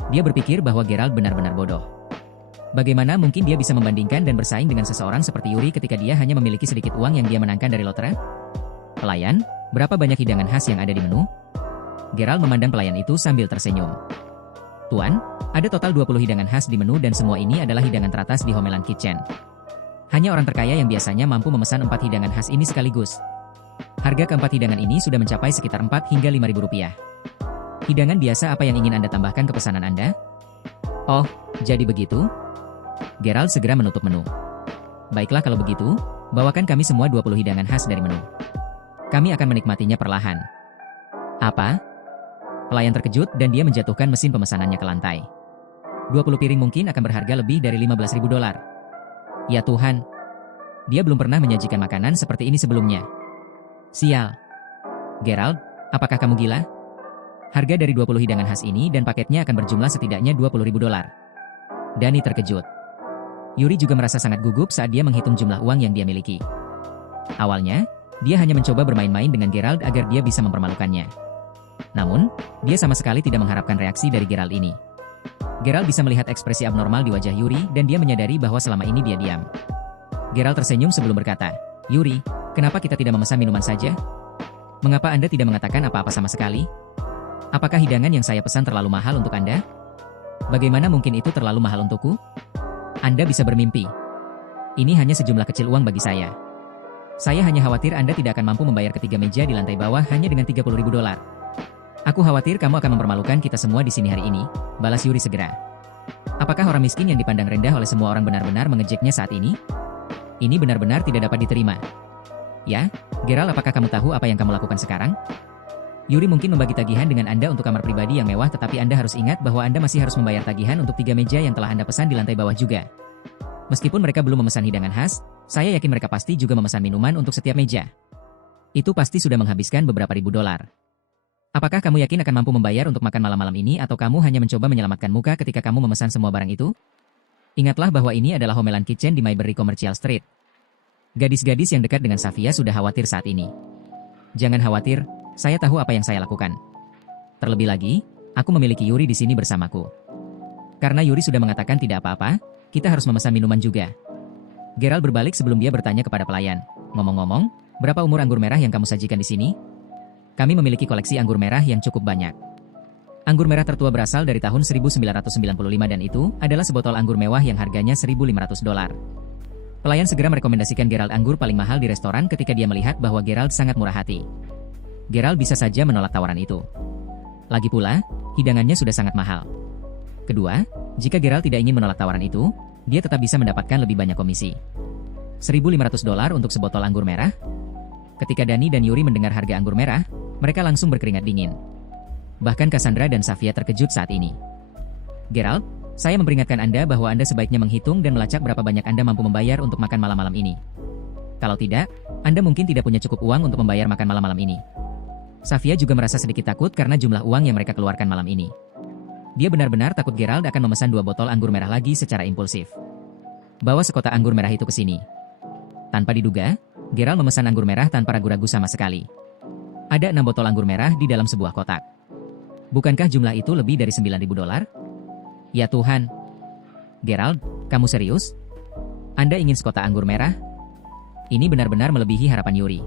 Dia berpikir bahwa Gerald benar-benar bodoh. Bagaimana mungkin dia bisa membandingkan dan bersaing dengan seseorang seperti Yuri ketika dia hanya memiliki sedikit uang yang dia menangkan dari lotre? Pelayan, berapa banyak hidangan khas yang ada di menu? Gerald memandang pelayan itu sambil tersenyum. Tuan, ada total 20 hidangan khas di menu dan semua ini adalah hidangan teratas di Homeland Kitchen. Hanya orang terkaya yang biasanya mampu memesan 4 hidangan khas ini sekaligus. Harga keempat hidangan ini sudah mencapai sekitar 4 hingga $5.000. Hidangan biasa apa yang ingin Anda tambahkan ke pesanan Anda? Oh, jadi begitu? Gerald segera menutup menu. Baiklah kalau begitu, bawakan kami semua 20 hidangan khas dari menu. Kami akan menikmatinya perlahan. Apa? Pelayan terkejut dan dia menjatuhkan mesin pemesanannya ke lantai. 20 piring mungkin akan berharga lebih dari $15.000. Ya Tuhan. Dia belum pernah menyajikan makanan seperti ini sebelumnya. Sial. Gerald, apakah kamu gila? Harga dari 20 hidangan khas ini dan paketnya akan berjumlah setidaknya $20.000. Dani terkejut. Yuri juga merasa sangat gugup saat dia menghitung jumlah uang yang dia miliki. Awalnya, dia hanya mencoba bermain-main dengan Gerald agar dia bisa mempermalukannya. Namun, dia sama sekali tidak mengharapkan reaksi dari Gerald ini. Gerald bisa melihat ekspresi abnormal di wajah Yuri dan dia menyadari bahwa selama ini dia diam. Gerald tersenyum sebelum berkata, Yuri, kenapa kita tidak memesan minuman saja? Mengapa Anda tidak mengatakan apa-apa sama sekali? Apakah hidangan yang saya pesan terlalu mahal untuk Anda? Bagaimana mungkin itu terlalu mahal untukku? Anda bisa bermimpi. Ini hanya sejumlah kecil uang bagi saya. Saya hanya khawatir Anda tidak akan mampu membayar ketiga meja di lantai bawah hanya dengan $30.000. Aku khawatir kamu akan mempermalukan kita semua di sini hari ini, balas Yuri segera. Apakah orang miskin yang dipandang rendah oleh semua orang benar-benar mengejeknya saat ini? Ini benar-benar tidak dapat diterima. Ya, Gerald, apakah kamu tahu apa yang kamu lakukan sekarang? Yuri mungkin membagi tagihan dengan Anda untuk kamar pribadi yang mewah, tetapi Anda harus ingat bahwa Anda masih harus membayar tagihan untuk 3 meja yang telah Anda pesan di lantai bawah juga. Meskipun mereka belum memesan hidangan khas, saya yakin mereka pasti juga memesan minuman untuk setiap meja. Itu pasti sudah menghabiskan beberapa $1.000. Apakah kamu yakin akan mampu membayar untuk makan malam-malam ini atau kamu hanya mencoba menyelamatkan muka ketika kamu memesan semua barang itu? Ingatlah bahwa ini adalah Homeland Kitchen di Mayberry Commercial Street. Gadis-gadis yang dekat dengan Safia sudah khawatir saat ini. Jangan khawatir, saya tahu apa yang saya lakukan. Terlebih lagi, aku memiliki Yuri di sini bersamaku. Karena Yuri sudah mengatakan tidak apa-apa, kita harus memesan minuman juga. Gerald berbalik sebelum dia bertanya kepada pelayan. Ngomong-ngomong, berapa umur anggur merah yang kamu sajikan di sini? Kami memiliki koleksi anggur merah yang cukup banyak. Anggur merah tertua berasal dari tahun 1995 dan itu adalah sebotol anggur mewah yang harganya $1.500. Pelayan segera merekomendasikan Gerald anggur paling mahal di restoran ketika dia melihat bahwa Gerald sangat murah hati. Gerald bisa saja menolak tawaran itu. Lagi pula, hidangannya sudah sangat mahal. Kedua, jika Gerald tidak ingin menolak tawaran itu, dia tetap bisa mendapatkan lebih banyak komisi. $1.500 untuk sebotol anggur merah? Ketika Dani dan Yuri mendengar harga anggur merah, mereka langsung berkeringat dingin. Bahkan Cassandra dan Safia terkejut saat ini. Gerald, saya memperingatkan Anda bahwa Anda sebaiknya menghitung dan melacak berapa banyak Anda mampu membayar untuk makan malam-malam ini. Kalau tidak, Anda mungkin tidak punya cukup uang untuk membayar makan malam-malam ini. Safia juga merasa sedikit takut karena jumlah uang yang mereka keluarkan malam ini. Dia benar-benar takut Gerald akan memesan 2 botol anggur merah lagi secara impulsif. Bawa sekotak anggur merah itu ke sini. Tanpa diduga, Gerald memesan anggur merah tanpa ragu-ragu sama sekali. Ada 6 botol anggur merah di dalam sebuah kotak. Bukankah jumlah itu lebih dari $9.000? Ya Tuhan. Gerald, kamu serius? Anda ingin sekotak anggur merah? Ini benar-benar melebihi harapan Yuri.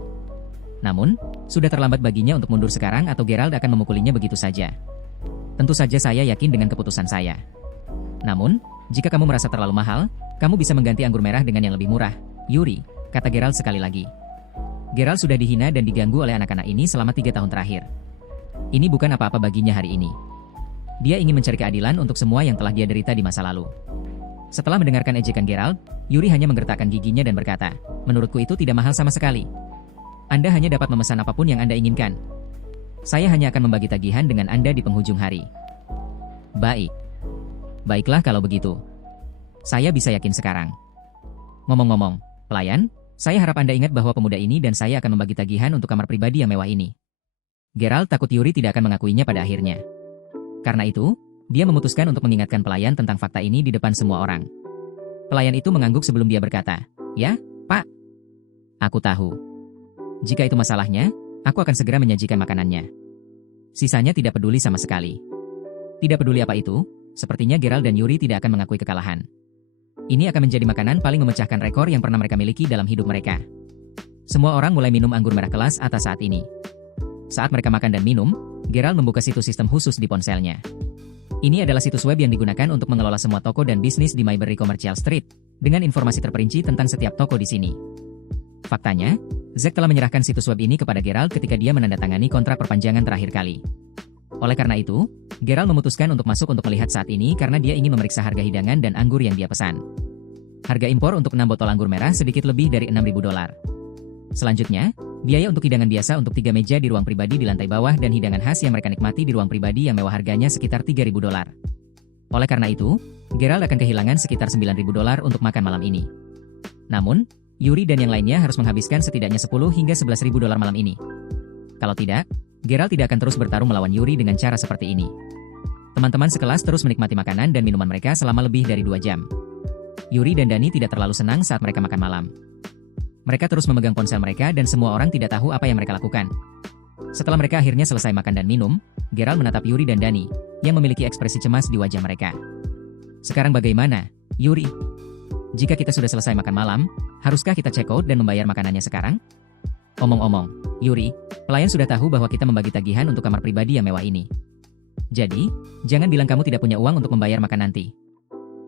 Namun, sudah terlambat baginya untuk mundur sekarang atau Gerald akan memukulinya begitu saja. Tentu saja saya yakin dengan keputusan saya. Namun, jika kamu merasa terlalu mahal, kamu bisa mengganti anggur merah dengan yang lebih murah, Yuri, kata Gerald sekali lagi. Geralt sudah dihina dan diganggu oleh anak-anak ini selama 3 tahun terakhir. Ini bukan apa-apa baginya hari ini. Dia ingin mencari keadilan untuk semua yang telah dia derita di masa lalu. Setelah mendengarkan ejekan Geralt, Yuri hanya menggertakkan giginya dan berkata, "Menurutku itu tidak mahal sama sekali. Anda hanya dapat memesan apapun yang Anda inginkan. Saya hanya akan membagi tagihan dengan Anda di penghujung hari." Baik. Baiklah kalau begitu. Saya bisa yakin sekarang. Ngomong-ngomong, pelayan, saya harap Anda ingat bahwa pemuda ini dan saya akan membagi tagihan untuk kamar pribadi yang mewah ini. Geralt takut Yuri tidak akan mengakuinya pada akhirnya. Karena itu, dia memutuskan untuk mengingatkan pelayan tentang fakta ini di depan semua orang. Pelayan itu mengangguk sebelum dia berkata, "Ya, Pak. Aku tahu. Jika itu masalahnya, aku akan segera menyajikan makanannya." Sisanya tidak peduli sama sekali. Tidak peduli apa itu, sepertinya Geralt dan Yuri tidak akan mengakui kekalahan. Ini akan menjadi makanan paling memecahkan rekor yang pernah mereka miliki dalam hidup mereka. Semua orang mulai minum anggur merah kelas atas saat ini. Saat mereka makan dan minum, Geralt membuka situs sistem khusus di ponselnya. Ini adalah situs web yang digunakan untuk mengelola semua toko dan bisnis di Mayberry Commercial Street, dengan informasi terperinci tentang setiap toko di sini. Faktanya, Zack telah menyerahkan situs web ini kepada Geralt ketika dia menandatangani kontrak perpanjangan terakhir kali. Oleh karena itu, Geralt memutuskan untuk masuk untuk melihat saat ini karena dia ingin memeriksa harga hidangan dan anggur yang dia pesan. Harga impor untuk 6 botol anggur merah sedikit lebih dari $6.000. Selanjutnya, biaya untuk hidangan biasa untuk 3 meja di ruang pribadi di lantai bawah dan hidangan khas yang mereka nikmati di ruang pribadi yang mewah harganya sekitar $3.000. Oleh karena itu, Geralt akan kehilangan sekitar $9.000 untuk makan malam ini. Namun, Yuri dan yang lainnya harus menghabiskan setidaknya $10 hingga $11.000 malam ini. Kalau tidak, Geralt tidak akan terus bertarung melawan Yuri dengan cara seperti ini. Teman-teman sekelas terus menikmati makanan dan minuman mereka selama lebih dari 2 jam. Yuri dan Dani tidak terlalu senang saat mereka makan malam. Mereka terus memegang ponsel mereka dan semua orang tidak tahu apa yang mereka lakukan. Setelah mereka akhirnya selesai makan dan minum, Geralt menatap Yuri dan Dani, yang memiliki ekspresi cemas di wajah mereka. "Sekarang bagaimana, Yuri? Jika kita sudah selesai makan malam, haruskah kita check out dan membayar makanannya sekarang?" "Omong-omong, Yuri, pelayan sudah tahu bahwa kita membagi tagihan untuk kamar pribadi yang mewah ini. Jadi, jangan bilang kamu tidak punya uang untuk membayar makan nanti.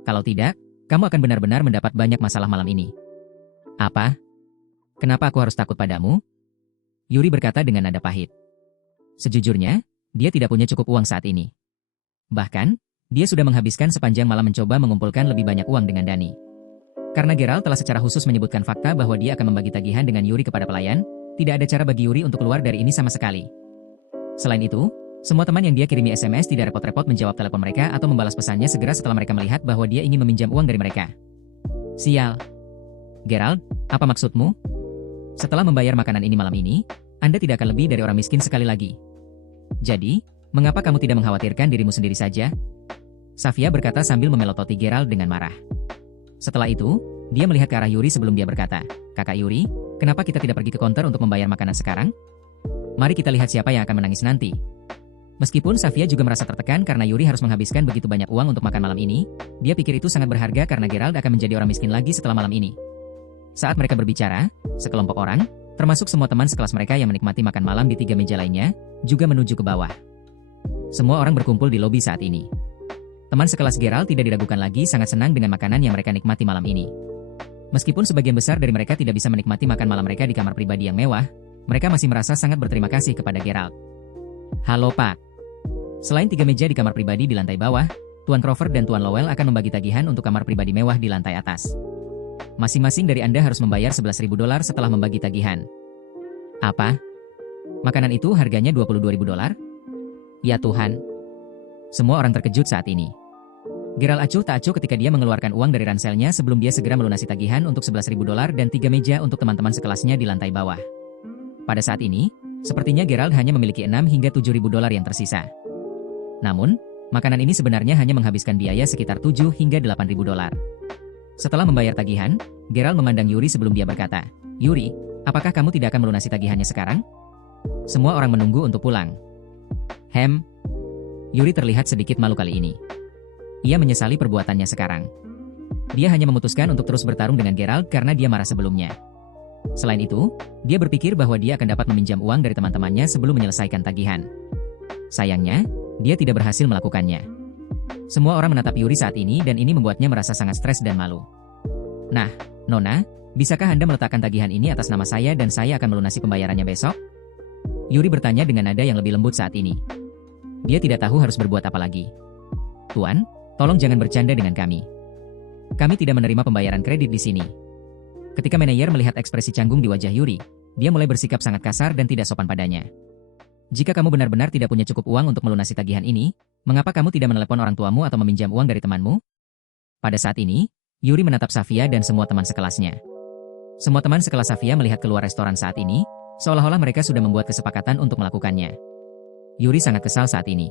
Kalau tidak, kamu akan benar-benar mendapat banyak masalah malam ini." "Apa? Kenapa aku harus takut padamu?" Yuri berkata dengan nada pahit. Sejujurnya, dia tidak punya cukup uang saat ini. Bahkan, dia sudah menghabiskan sepanjang malam mencoba mengumpulkan lebih banyak uang dengan Dani. Karena Geralt telah secara khusus menyebutkan fakta bahwa dia akan membagi tagihan dengan Yuri kepada pelayan, tidak ada cara bagi Yuri untuk keluar dari ini sama sekali. Selain itu, semua teman yang dia kirimi SMS tidak repot-repot menjawab telepon mereka atau membalas pesannya segera setelah mereka melihat bahwa dia ingin meminjam uang dari mereka. "Sial. Geralt, apa maksudmu? Setelah membayar makanan ini malam ini, Anda tidak akan lebih dari orang miskin sekali lagi. Jadi, mengapa kamu tidak mengkhawatirkan dirimu sendiri saja?" Safia berkata sambil memelototi Geralt dengan marah. Setelah itu, dia melihat ke arah Yuri sebelum dia berkata, "Kakak Yuri, kenapa kita tidak pergi ke counter untuk membayar makanan sekarang? Mari kita lihat siapa yang akan menangis nanti." Meskipun Safia juga merasa tertekan karena Yuri harus menghabiskan begitu banyak uang untuk makan malam ini, dia pikir itu sangat berharga karena Geralt akan menjadi orang miskin lagi setelah malam ini. Saat mereka berbicara, sekelompok orang, termasuk semua teman sekelas mereka yang menikmati makan malam di 3 meja lainnya, juga menuju ke bawah. Semua orang berkumpul di lobi saat ini. Teman sekelas Geralt tidak diragukan lagi sangat senang dengan makanan yang mereka nikmati malam ini. Meskipun sebagian besar dari mereka tidak bisa menikmati makan malam mereka di kamar pribadi yang mewah, mereka masih merasa sangat berterima kasih kepada Geralt. "Halo Pak." Selain 3 meja di kamar pribadi di lantai bawah, Tuan Crawford dan Tuan Lowell akan membagi tagihan untuk kamar pribadi mewah di lantai atas. Masing-masing dari Anda harus membayar $11.000 setelah membagi tagihan. "Apa? Makanan itu harganya $22.000? Ya Tuhan." Semua orang terkejut saat ini. Geralt acuh tak acuh ketika dia mengeluarkan uang dari ranselnya sebelum dia segera melunasi tagihan untuk $11.000 dan 3 meja untuk teman-teman sekelasnya di lantai bawah. Pada saat ini, sepertinya Geralt hanya memiliki $6 hingga $7.000 yang tersisa. Namun, makanan ini sebenarnya hanya menghabiskan biaya sekitar $7 hingga $8.000. Setelah membayar tagihan, Geralt memandang Yuri sebelum dia berkata, "Yuri, apakah kamu tidak akan melunasi tagihannya sekarang?" Semua orang menunggu untuk pulang. Yuri terlihat sedikit malu kali ini. Ia menyesali perbuatannya sekarang. Dia hanya memutuskan untuk terus bertarung dengan Geralt karena dia marah sebelumnya. Selain itu, dia berpikir bahwa dia akan dapat meminjam uang dari teman-temannya sebelum menyelesaikan tagihan. Sayangnya, dia tidak berhasil melakukannya. Semua orang menatap Yuri saat ini dan ini membuatnya merasa sangat stres dan malu. "Nah, Nona, Bisakah Anda meletakkan tagihan ini atas nama saya dan saya akan melunasi pembayarannya besok? Yuri bertanya dengan nada yang lebih lembut saat ini. Dia tidak tahu harus berbuat apa lagi. Tuan, tolong jangan bercanda dengan kami. Kami tidak menerima pembayaran kredit di sini. Ketika manajer melihat ekspresi canggung di wajah Yuri, dia mulai bersikap sangat kasar dan tidak sopan padanya. Jika kamu benar-benar tidak punya cukup uang untuk melunasi tagihan ini, mengapa kamu tidak menelepon orang tuamu atau meminjam uang dari temanmu? Pada saat ini, Yuri menatap Safia dan semua teman sekelasnya. Semua teman sekelas Safia melihat keluar restoran saat ini, seolah-olah mereka sudah membuat kesepakatan untuk melakukannya. Yuri sangat kesal saat ini.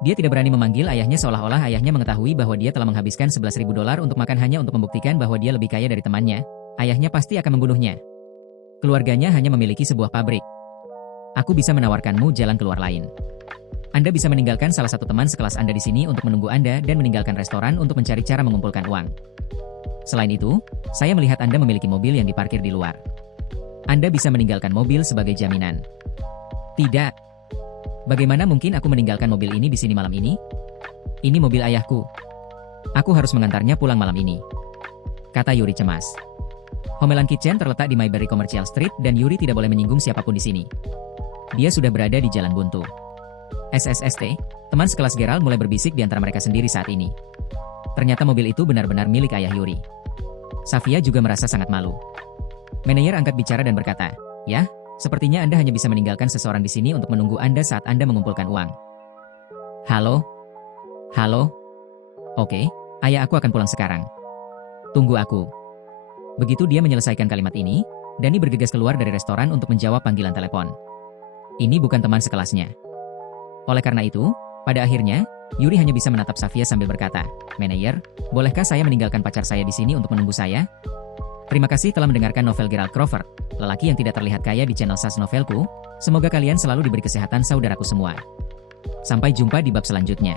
Dia tidak berani memanggil ayahnya seolah-olah ayahnya mengetahui bahwa dia telah menghabiskan $11.000 untuk makan hanya untuk membuktikan bahwa dia lebih kaya dari temannya. Ayahnya pasti akan membunuhnya. Keluarganya hanya memiliki sebuah pabrik. Aku bisa menawarkanmu jalan keluar lain. Anda bisa meninggalkan salah satu teman sekelas Anda di sini untuk menunggu Anda dan meninggalkan restoran untuk mencari cara mengumpulkan uang. Selain itu, saya melihat Anda memiliki mobil yang diparkir di luar. Anda bisa meninggalkan mobil sebagai jaminan. Tidak. Bagaimana mungkin aku meninggalkan mobil ini di sini malam ini? Ini mobil ayahku. Aku harus mengantarnya pulang malam ini, kata Yuri cemas. Homeland Kitchen terletak di Mayberry Commercial Street dan Yuri tidak boleh menyinggung siapapun di sini. Dia sudah berada di jalan buntu. SSST, teman sekelas Gerald mulai berbisik di antara mereka sendiri saat ini. Ternyata mobil itu benar-benar milik ayah Yuri. Safia juga merasa sangat malu. Manajer angkat bicara dan berkata, "Ya, sepertinya Anda hanya bisa meninggalkan seseorang di sini untuk menunggu Anda saat Anda mengumpulkan uang." Halo? Halo? Oke, ayah aku akan pulang sekarang. Tunggu aku. Begitu dia menyelesaikan kalimat ini, Dani bergegas keluar dari restoran untuk menjawab panggilan telepon. Ini bukan teman sekelasnya. Oleh karena itu, pada akhirnya, Yuri hanya bisa menatap Safia sambil berkata, "Manajer, bolehkah saya meninggalkan pacar saya di sini untuk menunggu saya?" Terima kasih telah mendengarkan novel Gerald Crawford, lelaki yang tidak terlihat kaya di channel SAS Novelku. Semoga kalian selalu diberi kesehatan saudaraku semua. Sampai jumpa di bab selanjutnya.